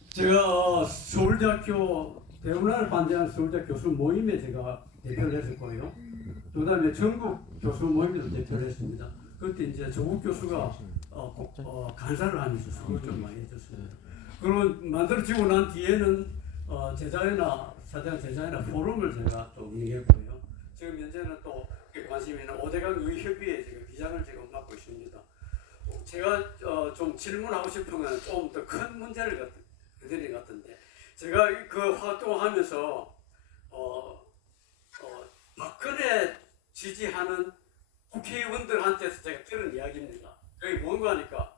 제가 서울대학교 대운하를 반대하는 서울대 교수 모임에 제가 대표를 했었고요. 그 다음에 전국 교수 모임에도 대표를 했습니다. 그때 이제 조국 교수가 간사를 하면서 수고를 좀 많이 해줬습니다. 그러면 만들어지고 난 뒤에는 제자회나 사대한 제자회나 포럼을 제가 또 운영했고요. 지금 현재는 또 관심 있는 오대강 의협의회 지금 비장을 지금 맡고 있습니다. 제가 좀 질문하고 싶은 건 좀 더 큰 문제를 드리는 것 같은데, 제가 그 활동하면서 박근혜 지지하는 국회의원들한테서 제가 들은 이야기입니다. 그게 뭔가 하니까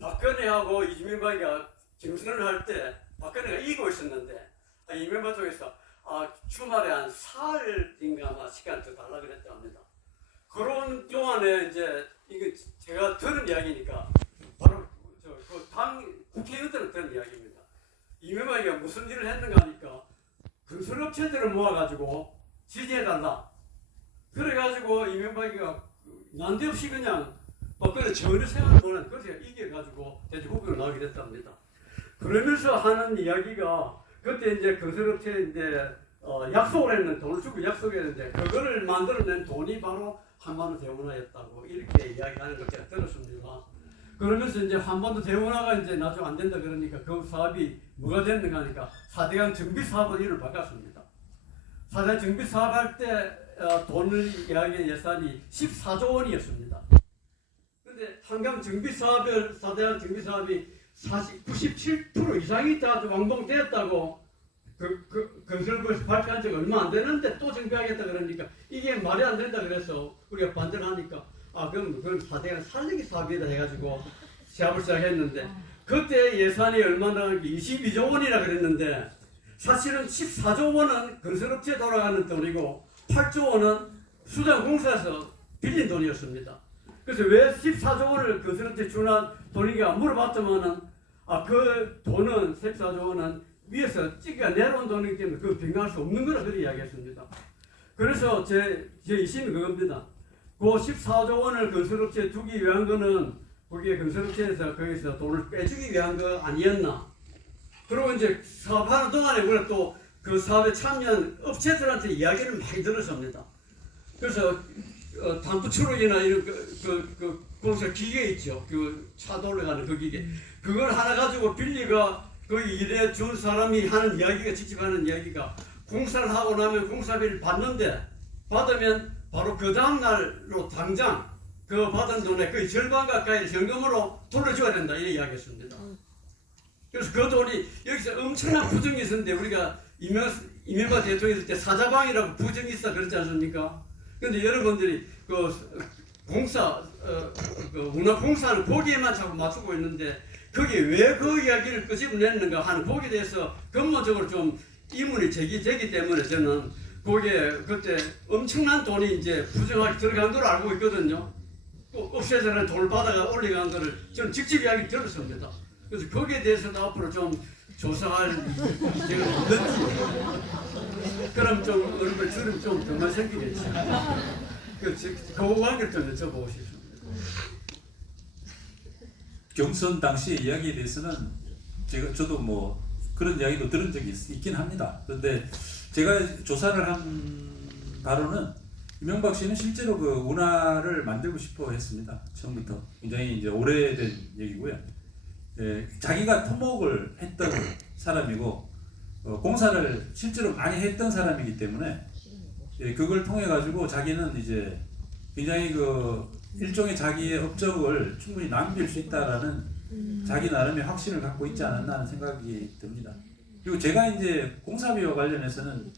박근혜하고 이명박이가 경선을 할 때 박근혜가 이기고 있었는데 이명박 쪽에서 주말에 한 사흘인가 아마 시간을 더 달라 그랬다 합니다. 그런 동안에 이제 이게 제가 들은 이야기니까 바로 당 국회의원들은 들은 이야기입니다. 이명박이가 무슨 일을 했는가 하니까 건설업체들을 모아가지고 지지해달라. 그래가지고 이명박이가 난데없이 그냥 박근혜 전혀 생각을 못한 그래서 이겨가지고 대체 후보로 나오게 됐답니다. 그러면서 하는 이야기가 그때 이제 건설업체인데 약속을 했는데 돈을 주고 약속했는데 그거를 만들어낸 돈이 바로 한반도 대운하였다고 이렇게 이야기하는 걸 제가 들었습니다. 그러면서 이제 한반도 대운하가 이제 나중 안 된다 그러니까 그 사업이 뭐가 됐는가 하니까 4대강 정비 사업으로 이름을 바꿨습니다. 4대강 정비 사업할 때 돈을 이야기한 예산이 14조 원이었습니다. 근데 한강 정비 사업을 4대강 정비 사업이 97% 이상이 다 완공되었다고 건설부에서 발표한 지 얼마 안 되는데 또 정비하겠다 그러니까 이게 말이 안 된다 그래서 우리가 반대를 하니까 그럼 4대강 살리기 사업이다 해가지고 시합을 시작했는데 그때 예산이 얼마나 22조 원이라 그랬는데 사실은 14조 원은 건설업체에 돌아가는 돈이고 8조 원은 수자공사에서 빌린 돈이었습니다. 그래서 왜 14조 원을 건설업체에 주는 돈인가 물어봤더만은 그 돈은 14조 원은 위에서 찍어 내려온 돈이기 때문에 그 변경할 수 없는 거라 그렇게 이야기했습니다. 그래서 제 의심이 그겁니다. 그 14조 원을 건설업체에 주기 위한 거는 거기에 건설업체에서 거기서 돈을 빼주기 위한 거 아니었나. 그리고 이제 사업하는 동안에 우리가 또 그 사업에 참여한 업체들한테 이야기를 많이 들었습니다. 그래서 단부추록이나 이런 그 공사 기계 있죠. 그 차 돌아가는 그 기계. 그걸 하나 가지고 빌리가 그 일에 준 사람이 하는 이야기가 직접 하는 이야기가 공사를 하고 나면 공사비를 받으면 바로 그 다음 날로 당장 그 받은 돈의 거의 절반 가까이 현금으로 돌려줘야 된다 이 이야기했습니다. 그래서 그 돈이 여기서 엄청난 부정이 있었는데 우리가 이명박 대통령 있을 때 사자방이라고 부정이 있어 그렇지 않습니까? 근데 여러분들이 그 공사 운하공사는 거기에만 자꾸 맞추고 있는데 거기에 왜 그 이야기를 끄집어냈는가 하는 거기에 대해서 근본적으로 좀 의문이 제기되기 때문에 저는 거기에 그때 엄청난 돈이 이제 부정하게 들어간 걸 알고 있거든요. 업체들은 돈을 받아가 올려간 거를 저는 직접 이야기 들었습니다. 그래서 거기에 대해서도 앞으로 좀 조사할 문제가 없는지 그럼 좀 얼굴 주름 좀 더만 생기겠지. 그 관계를 좀 여쭤보고 싶습니다. 경선 당시의 이야기에 대해서는 저도 뭐 그런 이야기도 들은 적이 있긴 합니다. 그런데 제가 조사를 한 바로는 이명박 씨는 실제로 그 운하를 만들고 싶어 했습니다. 처음부터 굉장히 이제 오래된 얘기고요. 자기가 토목을 했던 사람이고 공사를 실제로 많이 했던 사람이기 때문에 그걸 통해 가지고 자기는 이제 굉장히 그 일종의 자기의 업적을 충분히 남길 수 있다라는 자기 나름의 확신을 갖고 있지 않았나 하는 생각이 듭니다. 그리고 제가 이제 공사비와 관련해서는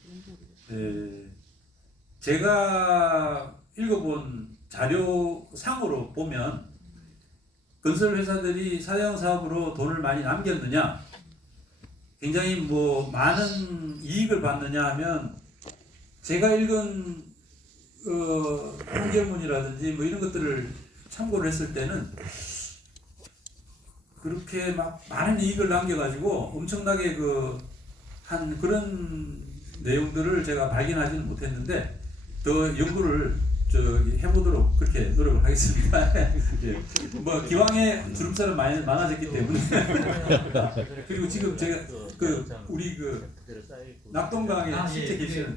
제가 읽어본 자료상으로 보면 건설 회사들이 4대강 사업으로 돈을 많이 남겼느냐, 굉장히 뭐 많은 이익을 받느냐 하면 제가 읽은 통계문이라든지 뭐 이런 것들을 참고를 했을 때는 그렇게 막 많은 이익을 남겨가지고 엄청나게 한 그런 내용들을 제가 발견하지는 못했는데 더 연구를 해보도록 그렇게 노력을 하겠습니다. 예. 뭐 기왕에 주름살은 많아졌기 때문에 그리고 지금 제가 우리 낙동강에 실제 계시는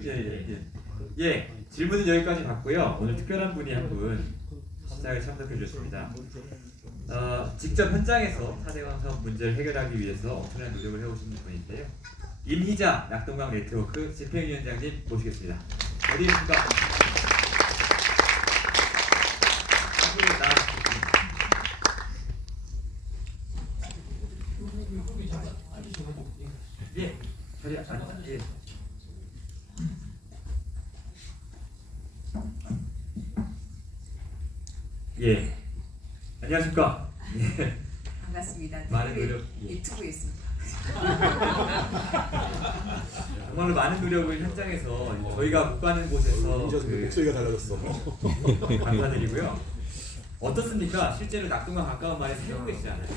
질문은 여기까지 받고요. 오늘 특별한 분이 한 분 시장에 참석해 주셨습니다. 직접 현장에서 4대강 사업 문제를 해결하기 위해서 엄청난 노력을 해오신 분인데요. 임희자 낙동강 네트워크 집행위원장님 모시겠습니다. 어디 계십니까? 예, 자리에 앉아. 예. 예. 안녕하십니까? 예. 반갑습니다. 많은 노력. 유튜브에 있습니다. 정말로 많은 노력을 현장에서 저희가 못 가는 곳에서 목소리가 달라졌어. 감사드리고요. 어떻습니까? 실제로 낙동강 가까운 마을에 살고 계시잖아요.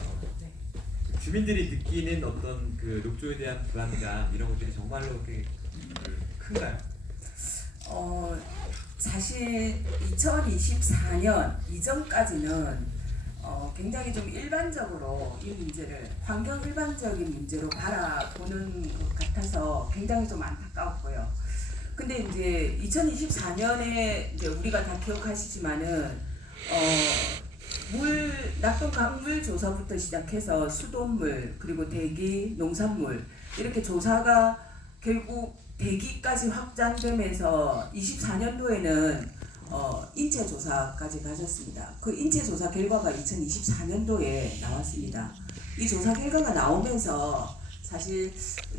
주민들이 느끼는 어떤 그 녹조에 대한 불안감 이런 것들이 정말로 그렇게 큰가요? 사실 2024년 이전까지는 굉장히 좀 일반적으로 이 문제를 환경 일반적인 문제로 바라보는 것 같아서 굉장히 좀 안타까웠고요. 근데 이제 2024년에 이제 우리가 다 기억하시지만은 낙동강물 조사부터 시작해서 수돗물 그리고 대기, 농산물 이렇게 조사가 결국 대기까지 확장되면서 24년도에는 인체 조사까지 가졌습니다. 그 인체 조사 결과가 2024년도에 나왔습니다. 이 조사 결과가 나오면서 사실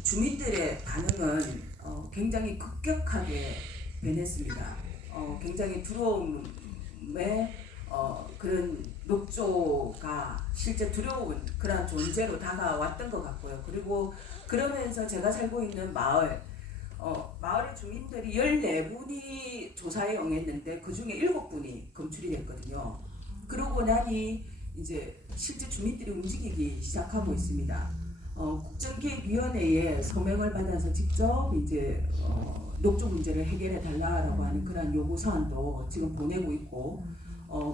주민들의 반응은 굉장히 급격하게 변했습니다. 굉장히 두려움에 그런 녹조가 실제 두려운 그런 존재로 다가왔던 것 같고요. 그리고 그러면서 제가 살고 있는 마을의 주민들이 14분이 조사에 응했는데 그 중에 7분이 검출이 됐거든요. 그러고 나니 이제 실제 주민들이 움직이기 시작하고 있습니다. 국정기획위원회에 서명을 받아서 직접 이제 녹조 문제를 해결해 달라라고 하는 그런 요구 사안도 지금 보내고 있고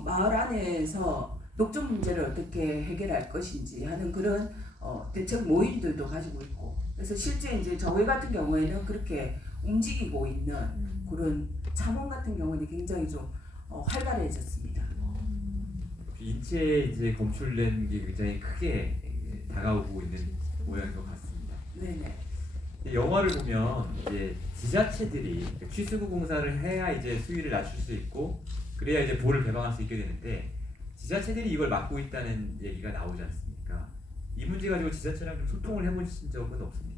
마을 안에서 녹조 문제를 어떻게 해결할 것인지 하는 그런 대책 모임들도 가지고 있고 그래서 실제 이제 저희 같은 경우에는 그렇게 움직이고 있는 그런 참원 같은 경우는 굉장히 좀 활발해졌습니다. 인체에 이제 검출된 게 굉장히 크게 다가오고 있는 모양인 것 같습니다. 네네. 영화를 보면 이제 지자체들이 취수구 공사를 해야 이제 수위를 낮출 수 있고 그래야 이제 보를 개방할 수 있게 되는데 지자체들이 이걸 막고 있다는 얘기가 나오지 않습니까? 이 문제 가지고 지자체랑 좀 소통을 해보신 적은 없습니까?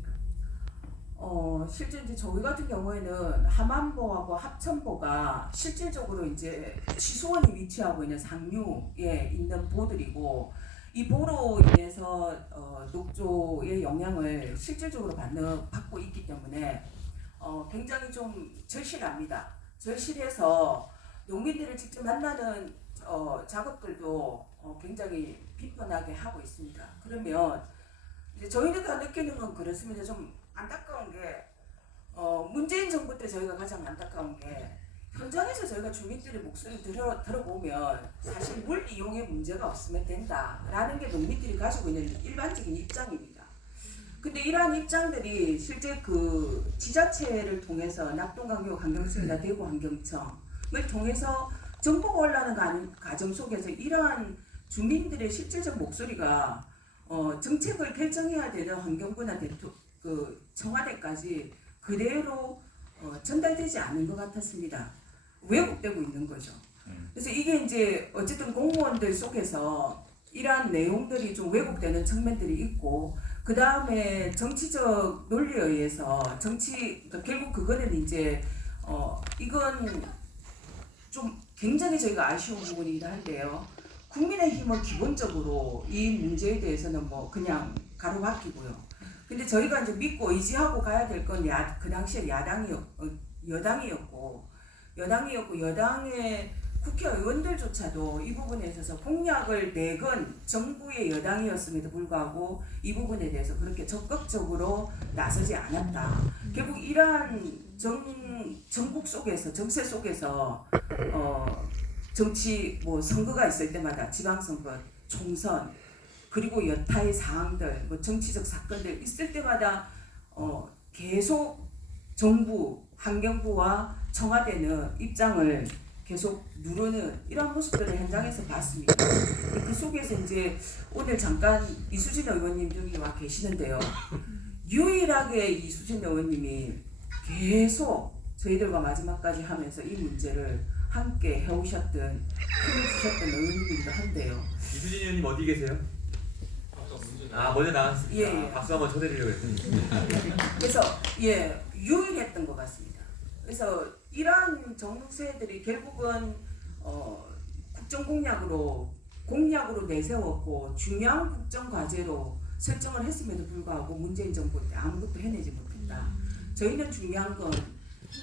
실제 이제 저희 같은 경우에는 함안보하고 합천보가 실질적으로 이제 취수원이 위치하고 있는 상류에 있는 보들이고 이 보로 인해서 녹조의 영향을 실질적으로 받고 있기 때문에 굉장히 좀 절실합니다. 절실해서 농민들을 직접 만나는 작업들도 굉장히 빈번하게 하고 있습니다. 그러면 이제 저희가 느끼는 건 그렇습니다. 좀 안타까운 게 문재인 정부 때 저희가 가장 안타까운 게 현장에서 저희가 주민들의 목소리를 들어보면 사실 물 이용에 문제가 없으면 된다라는 게 농민들이 가지고 있는 일반적인 입장입니다. 근데 이러한 입장들이 실제 그 지자체를 통해서 낙동강교 환경청이나 대구 환경청을 통해서 정보가 올라가는 과정 속에서 이러한 주민들의 실질적 목소리가 정책을 결정해야 되는 환경부나 그 청와대까지 그대로 전달되지 않은 것 같았습니다. 왜곡되고 있는 거죠. 그래서 이게 이제 어쨌든 공무원들 속에서 이러한 내용들이 좀 왜곡되는 측면들이 있고, 그 다음에 정치적 논리에 의해서 결국 그거는 이제 이건 좀 굉장히 저희가 아쉬운 부분이긴 한데요. 국민의힘은 기본적으로 이 문제에 대해서는 뭐 그냥 가로막히고요. 근데 저희가 이제 믿고 의지하고 가야 될 건 그 당시에 여당이었고 여당의 국회의원들조차도 이 부분에 있어서 공약을 내건 정부의 여당이었음에도 불구하고 이 부분에 대해서 그렇게 적극적으로 나서지 않았다. 결국 이러한 정국 속에서 정세 속에서 정치 뭐 선거가 있을 때마다 지방선거, 총선, 그리고 여타의 사항들, 뭐 정치적 사건들 있을 때마다 계속 정부, 환경부와 청와대는 입장을 계속 누르는 이런 모습들을 현장에서 봤습니다. 그 속에서 이제 오늘 잠깐 이수진 의원님 여기 와 계시는데요. 유일하게 이수진 의원님이 계속 저희들과 마지막까지 하면서 이 문제를 함께 해오셨던, 힘을 주셨던 의원님이기도 한데요. 이수진 의원님 어디 계세요? 먼저 나왔습니다. 예. 박수 한번 쳐드리려고 했더니. 그래서 유일했던 것 같습니다. 그래서 이러한 정세들이 결국은 국정공약으로 내세웠고 중요한 국정과제로 설정을 했음에도 불구하고 문재인 정부 때 아무것도 해내지 못했다. 저희는 중요한 건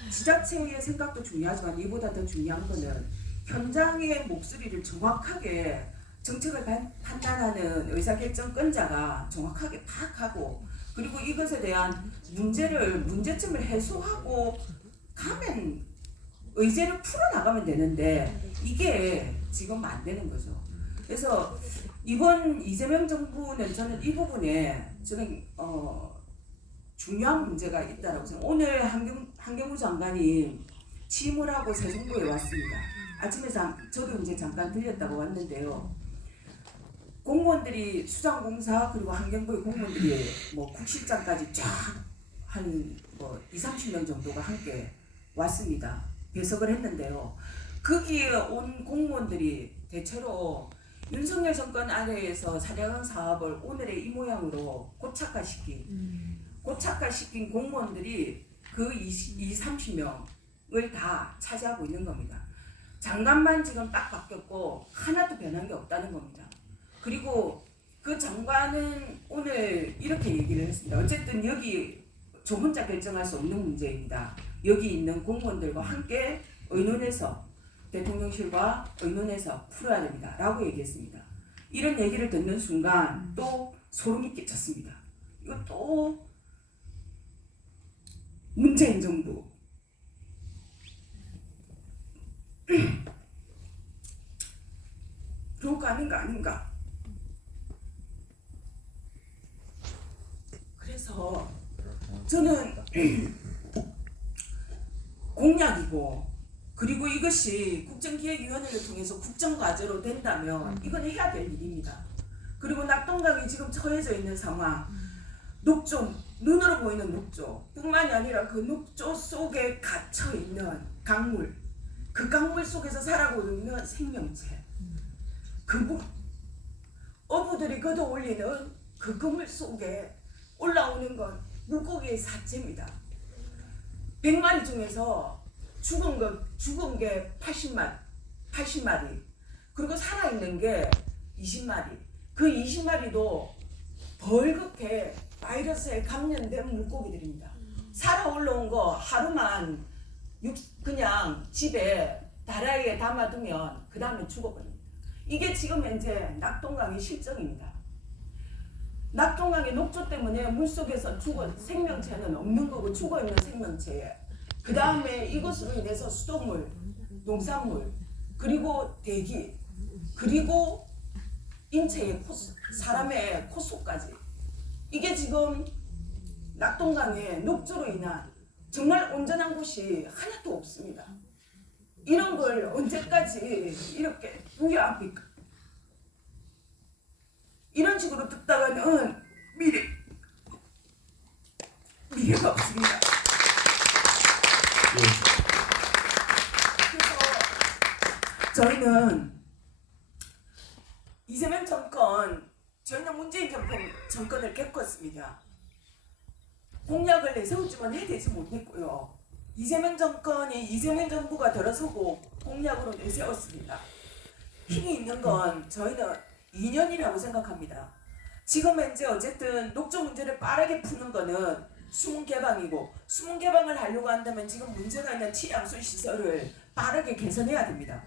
지자체의 생각도 중요하지만 이보다 더 중요한 거는 현장의 목소리를 정확하게 정책을 판단하는 의사결정권자가 정확하게 파악하고, 그리고 이것에 대한 문제점을 해소하고 가면 의제를 풀어나가면 되는데 이게 지금 안 되는 거죠. 그래서 이번 이재명 정부는 저는 이 부분에 중요한 문제가 있다라고 생각합니다. 오늘 환경부 장관이 취임을 하고 새 정부에 왔습니다. 아침에 저도 이제 잠깐 들렸다고 왔는데요. 공무원들이 수장공사 그리고 환경부의 공무원들이 뭐 국실장까지 쫙 한 뭐 20-30명 정도가 함께 왔습니다. 배석을 했는데요. 거기에 온 공무원들이 대체로 윤석열 정권 아래에서 4대강 사업을 오늘의 이 모양으로 고착화시킨 공무원들이 그 20-30명을 다 차지하고 있는 겁니다. 장관만 지금 딱 바뀌었고 하나도 변한 게 없다는 겁니다. 그리고 그 장관은 오늘 이렇게 얘기를 했습니다. 어쨌든 여기 저 혼자 결정할 수 없는 문제입니다. 여기 있는 공무원들과 함께 의논해서 대통령실과 의논해서 풀어야 됩니다. 라고 얘기했습니다. 이런 얘기를 듣는 순간 또 소름이 끼쳤습니다. 이거 또 문재인 정부 로 가는 거 아닌가. 그래서 저는 공약이고, 그리고 이것이 국정기획위원회를 통해서 국정과제로 된다면 이건 해야 될 일입니다. 그리고 낙동강이 지금 처해져 있는 상황, 녹조, 눈으로 보이는 녹조 뿐만이 아니라 그 녹조 속에 갇혀 있는 강물, 그 강물 속에서 살아가고 있는 생명체, 어부들이 걷어 올리는 그 그물 속에 올라오는 건 물고기의 사체입니다. 100마리 중에서 죽은 게 80마리, 그리고 살아있는 게 20마리. 그 20마리도 벌겋게 바이러스에 감염된 물고기들입니다. 살아 올라온 거 하루만 그냥 집에 다라이에 담아두면 그 다음에 죽어버립니다. 이게 지금 현재 낙동강의 실정입니다. 낙동강의 녹조 때문에 물속에서 죽은 생명체는 없는 거고, 죽어있는 생명체에 그 다음에 이것으로 인해서 수돗물, 농산물, 그리고 대기, 그리고 인체의 사람의 코속까지, 이게 지금 낙동강의 녹조로 인한 정말 온전한 곳이 하나도 없습니다. 이런 걸 언제까지 이렇게 부여합니까? 이런 식으로 듣다가는 미래가 없습니다. 그래서 저희는 이재명 정권, 저희는 문재인 정권을 겪었습니다. 공약을 내세우지만 해내지 못했고요. 이재명 정권이 이재명 정부가 들어서고 공약으로 내세웠습니다. 힘이 있는 건 저희는 2년이라고 생각합니다. 지금 현재 어쨌든 녹조 문제를 빠르게 푸는 거는 수문 개방이고, 수문 개방을 하려고 한다면 지금 문제가 있는 치양수 시설을 빠르게 개선해야 됩니다.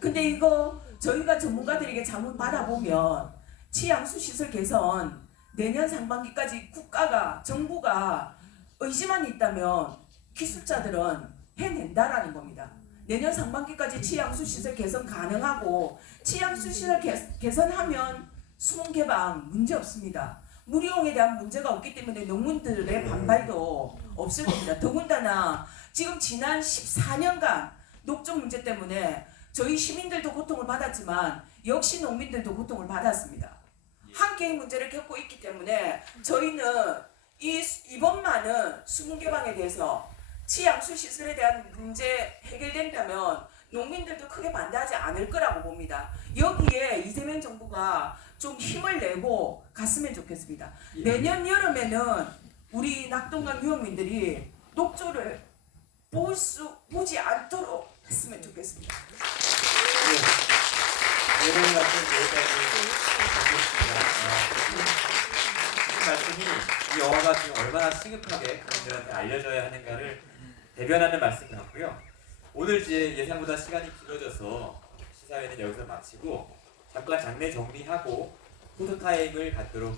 근데 이거 저희가 전문가들에게 자문 받아보면 치양수 시설 개선 내년 상반기까지 국가가, 정부가 의지만 있다면 기술자들은 해낸다라는 겁니다. 내년 상반기까지 치양수 시설 개선 가능하고, 치양수 시설 개선하면 수문 개방 문제 없습니다. 물이용에 대한 문제가 없기 때문에 농민들의 반발도 없을 겁니다. 더군다나 지금 지난 14년간 녹조 문제 때문에 저희 시민들도 고통을 받았지만 역시 농민들도 고통을 받았습니다. 함께의 문제를 겪고 있기 때문에 저희는 이번만은 수문 개방에 대해서 치양수 시설에 대한 문제 해결된다면 농민들도 크게 반대하지 않을 거라고 봅니다. 여기에 이재명 정부가 좀 힘을 내고 갔으면 좋겠습니다. 내년 여름에는 우리 낙동강 유목민들이 녹조를 보지 않도록 했으면 좋겠습니다. 오늘 말씀 여기까지 듣겠습니다. 말씀이 이 영화가 지금 얼마나 시급하게 국민들한테 알려져야 하는가를 대변하는 말씀 같고요. 오늘 이제 예상보다 시간이 길어져서 시사회는 여기서 마치고 잠깐 장례 정리하고 포토타임을 갖도록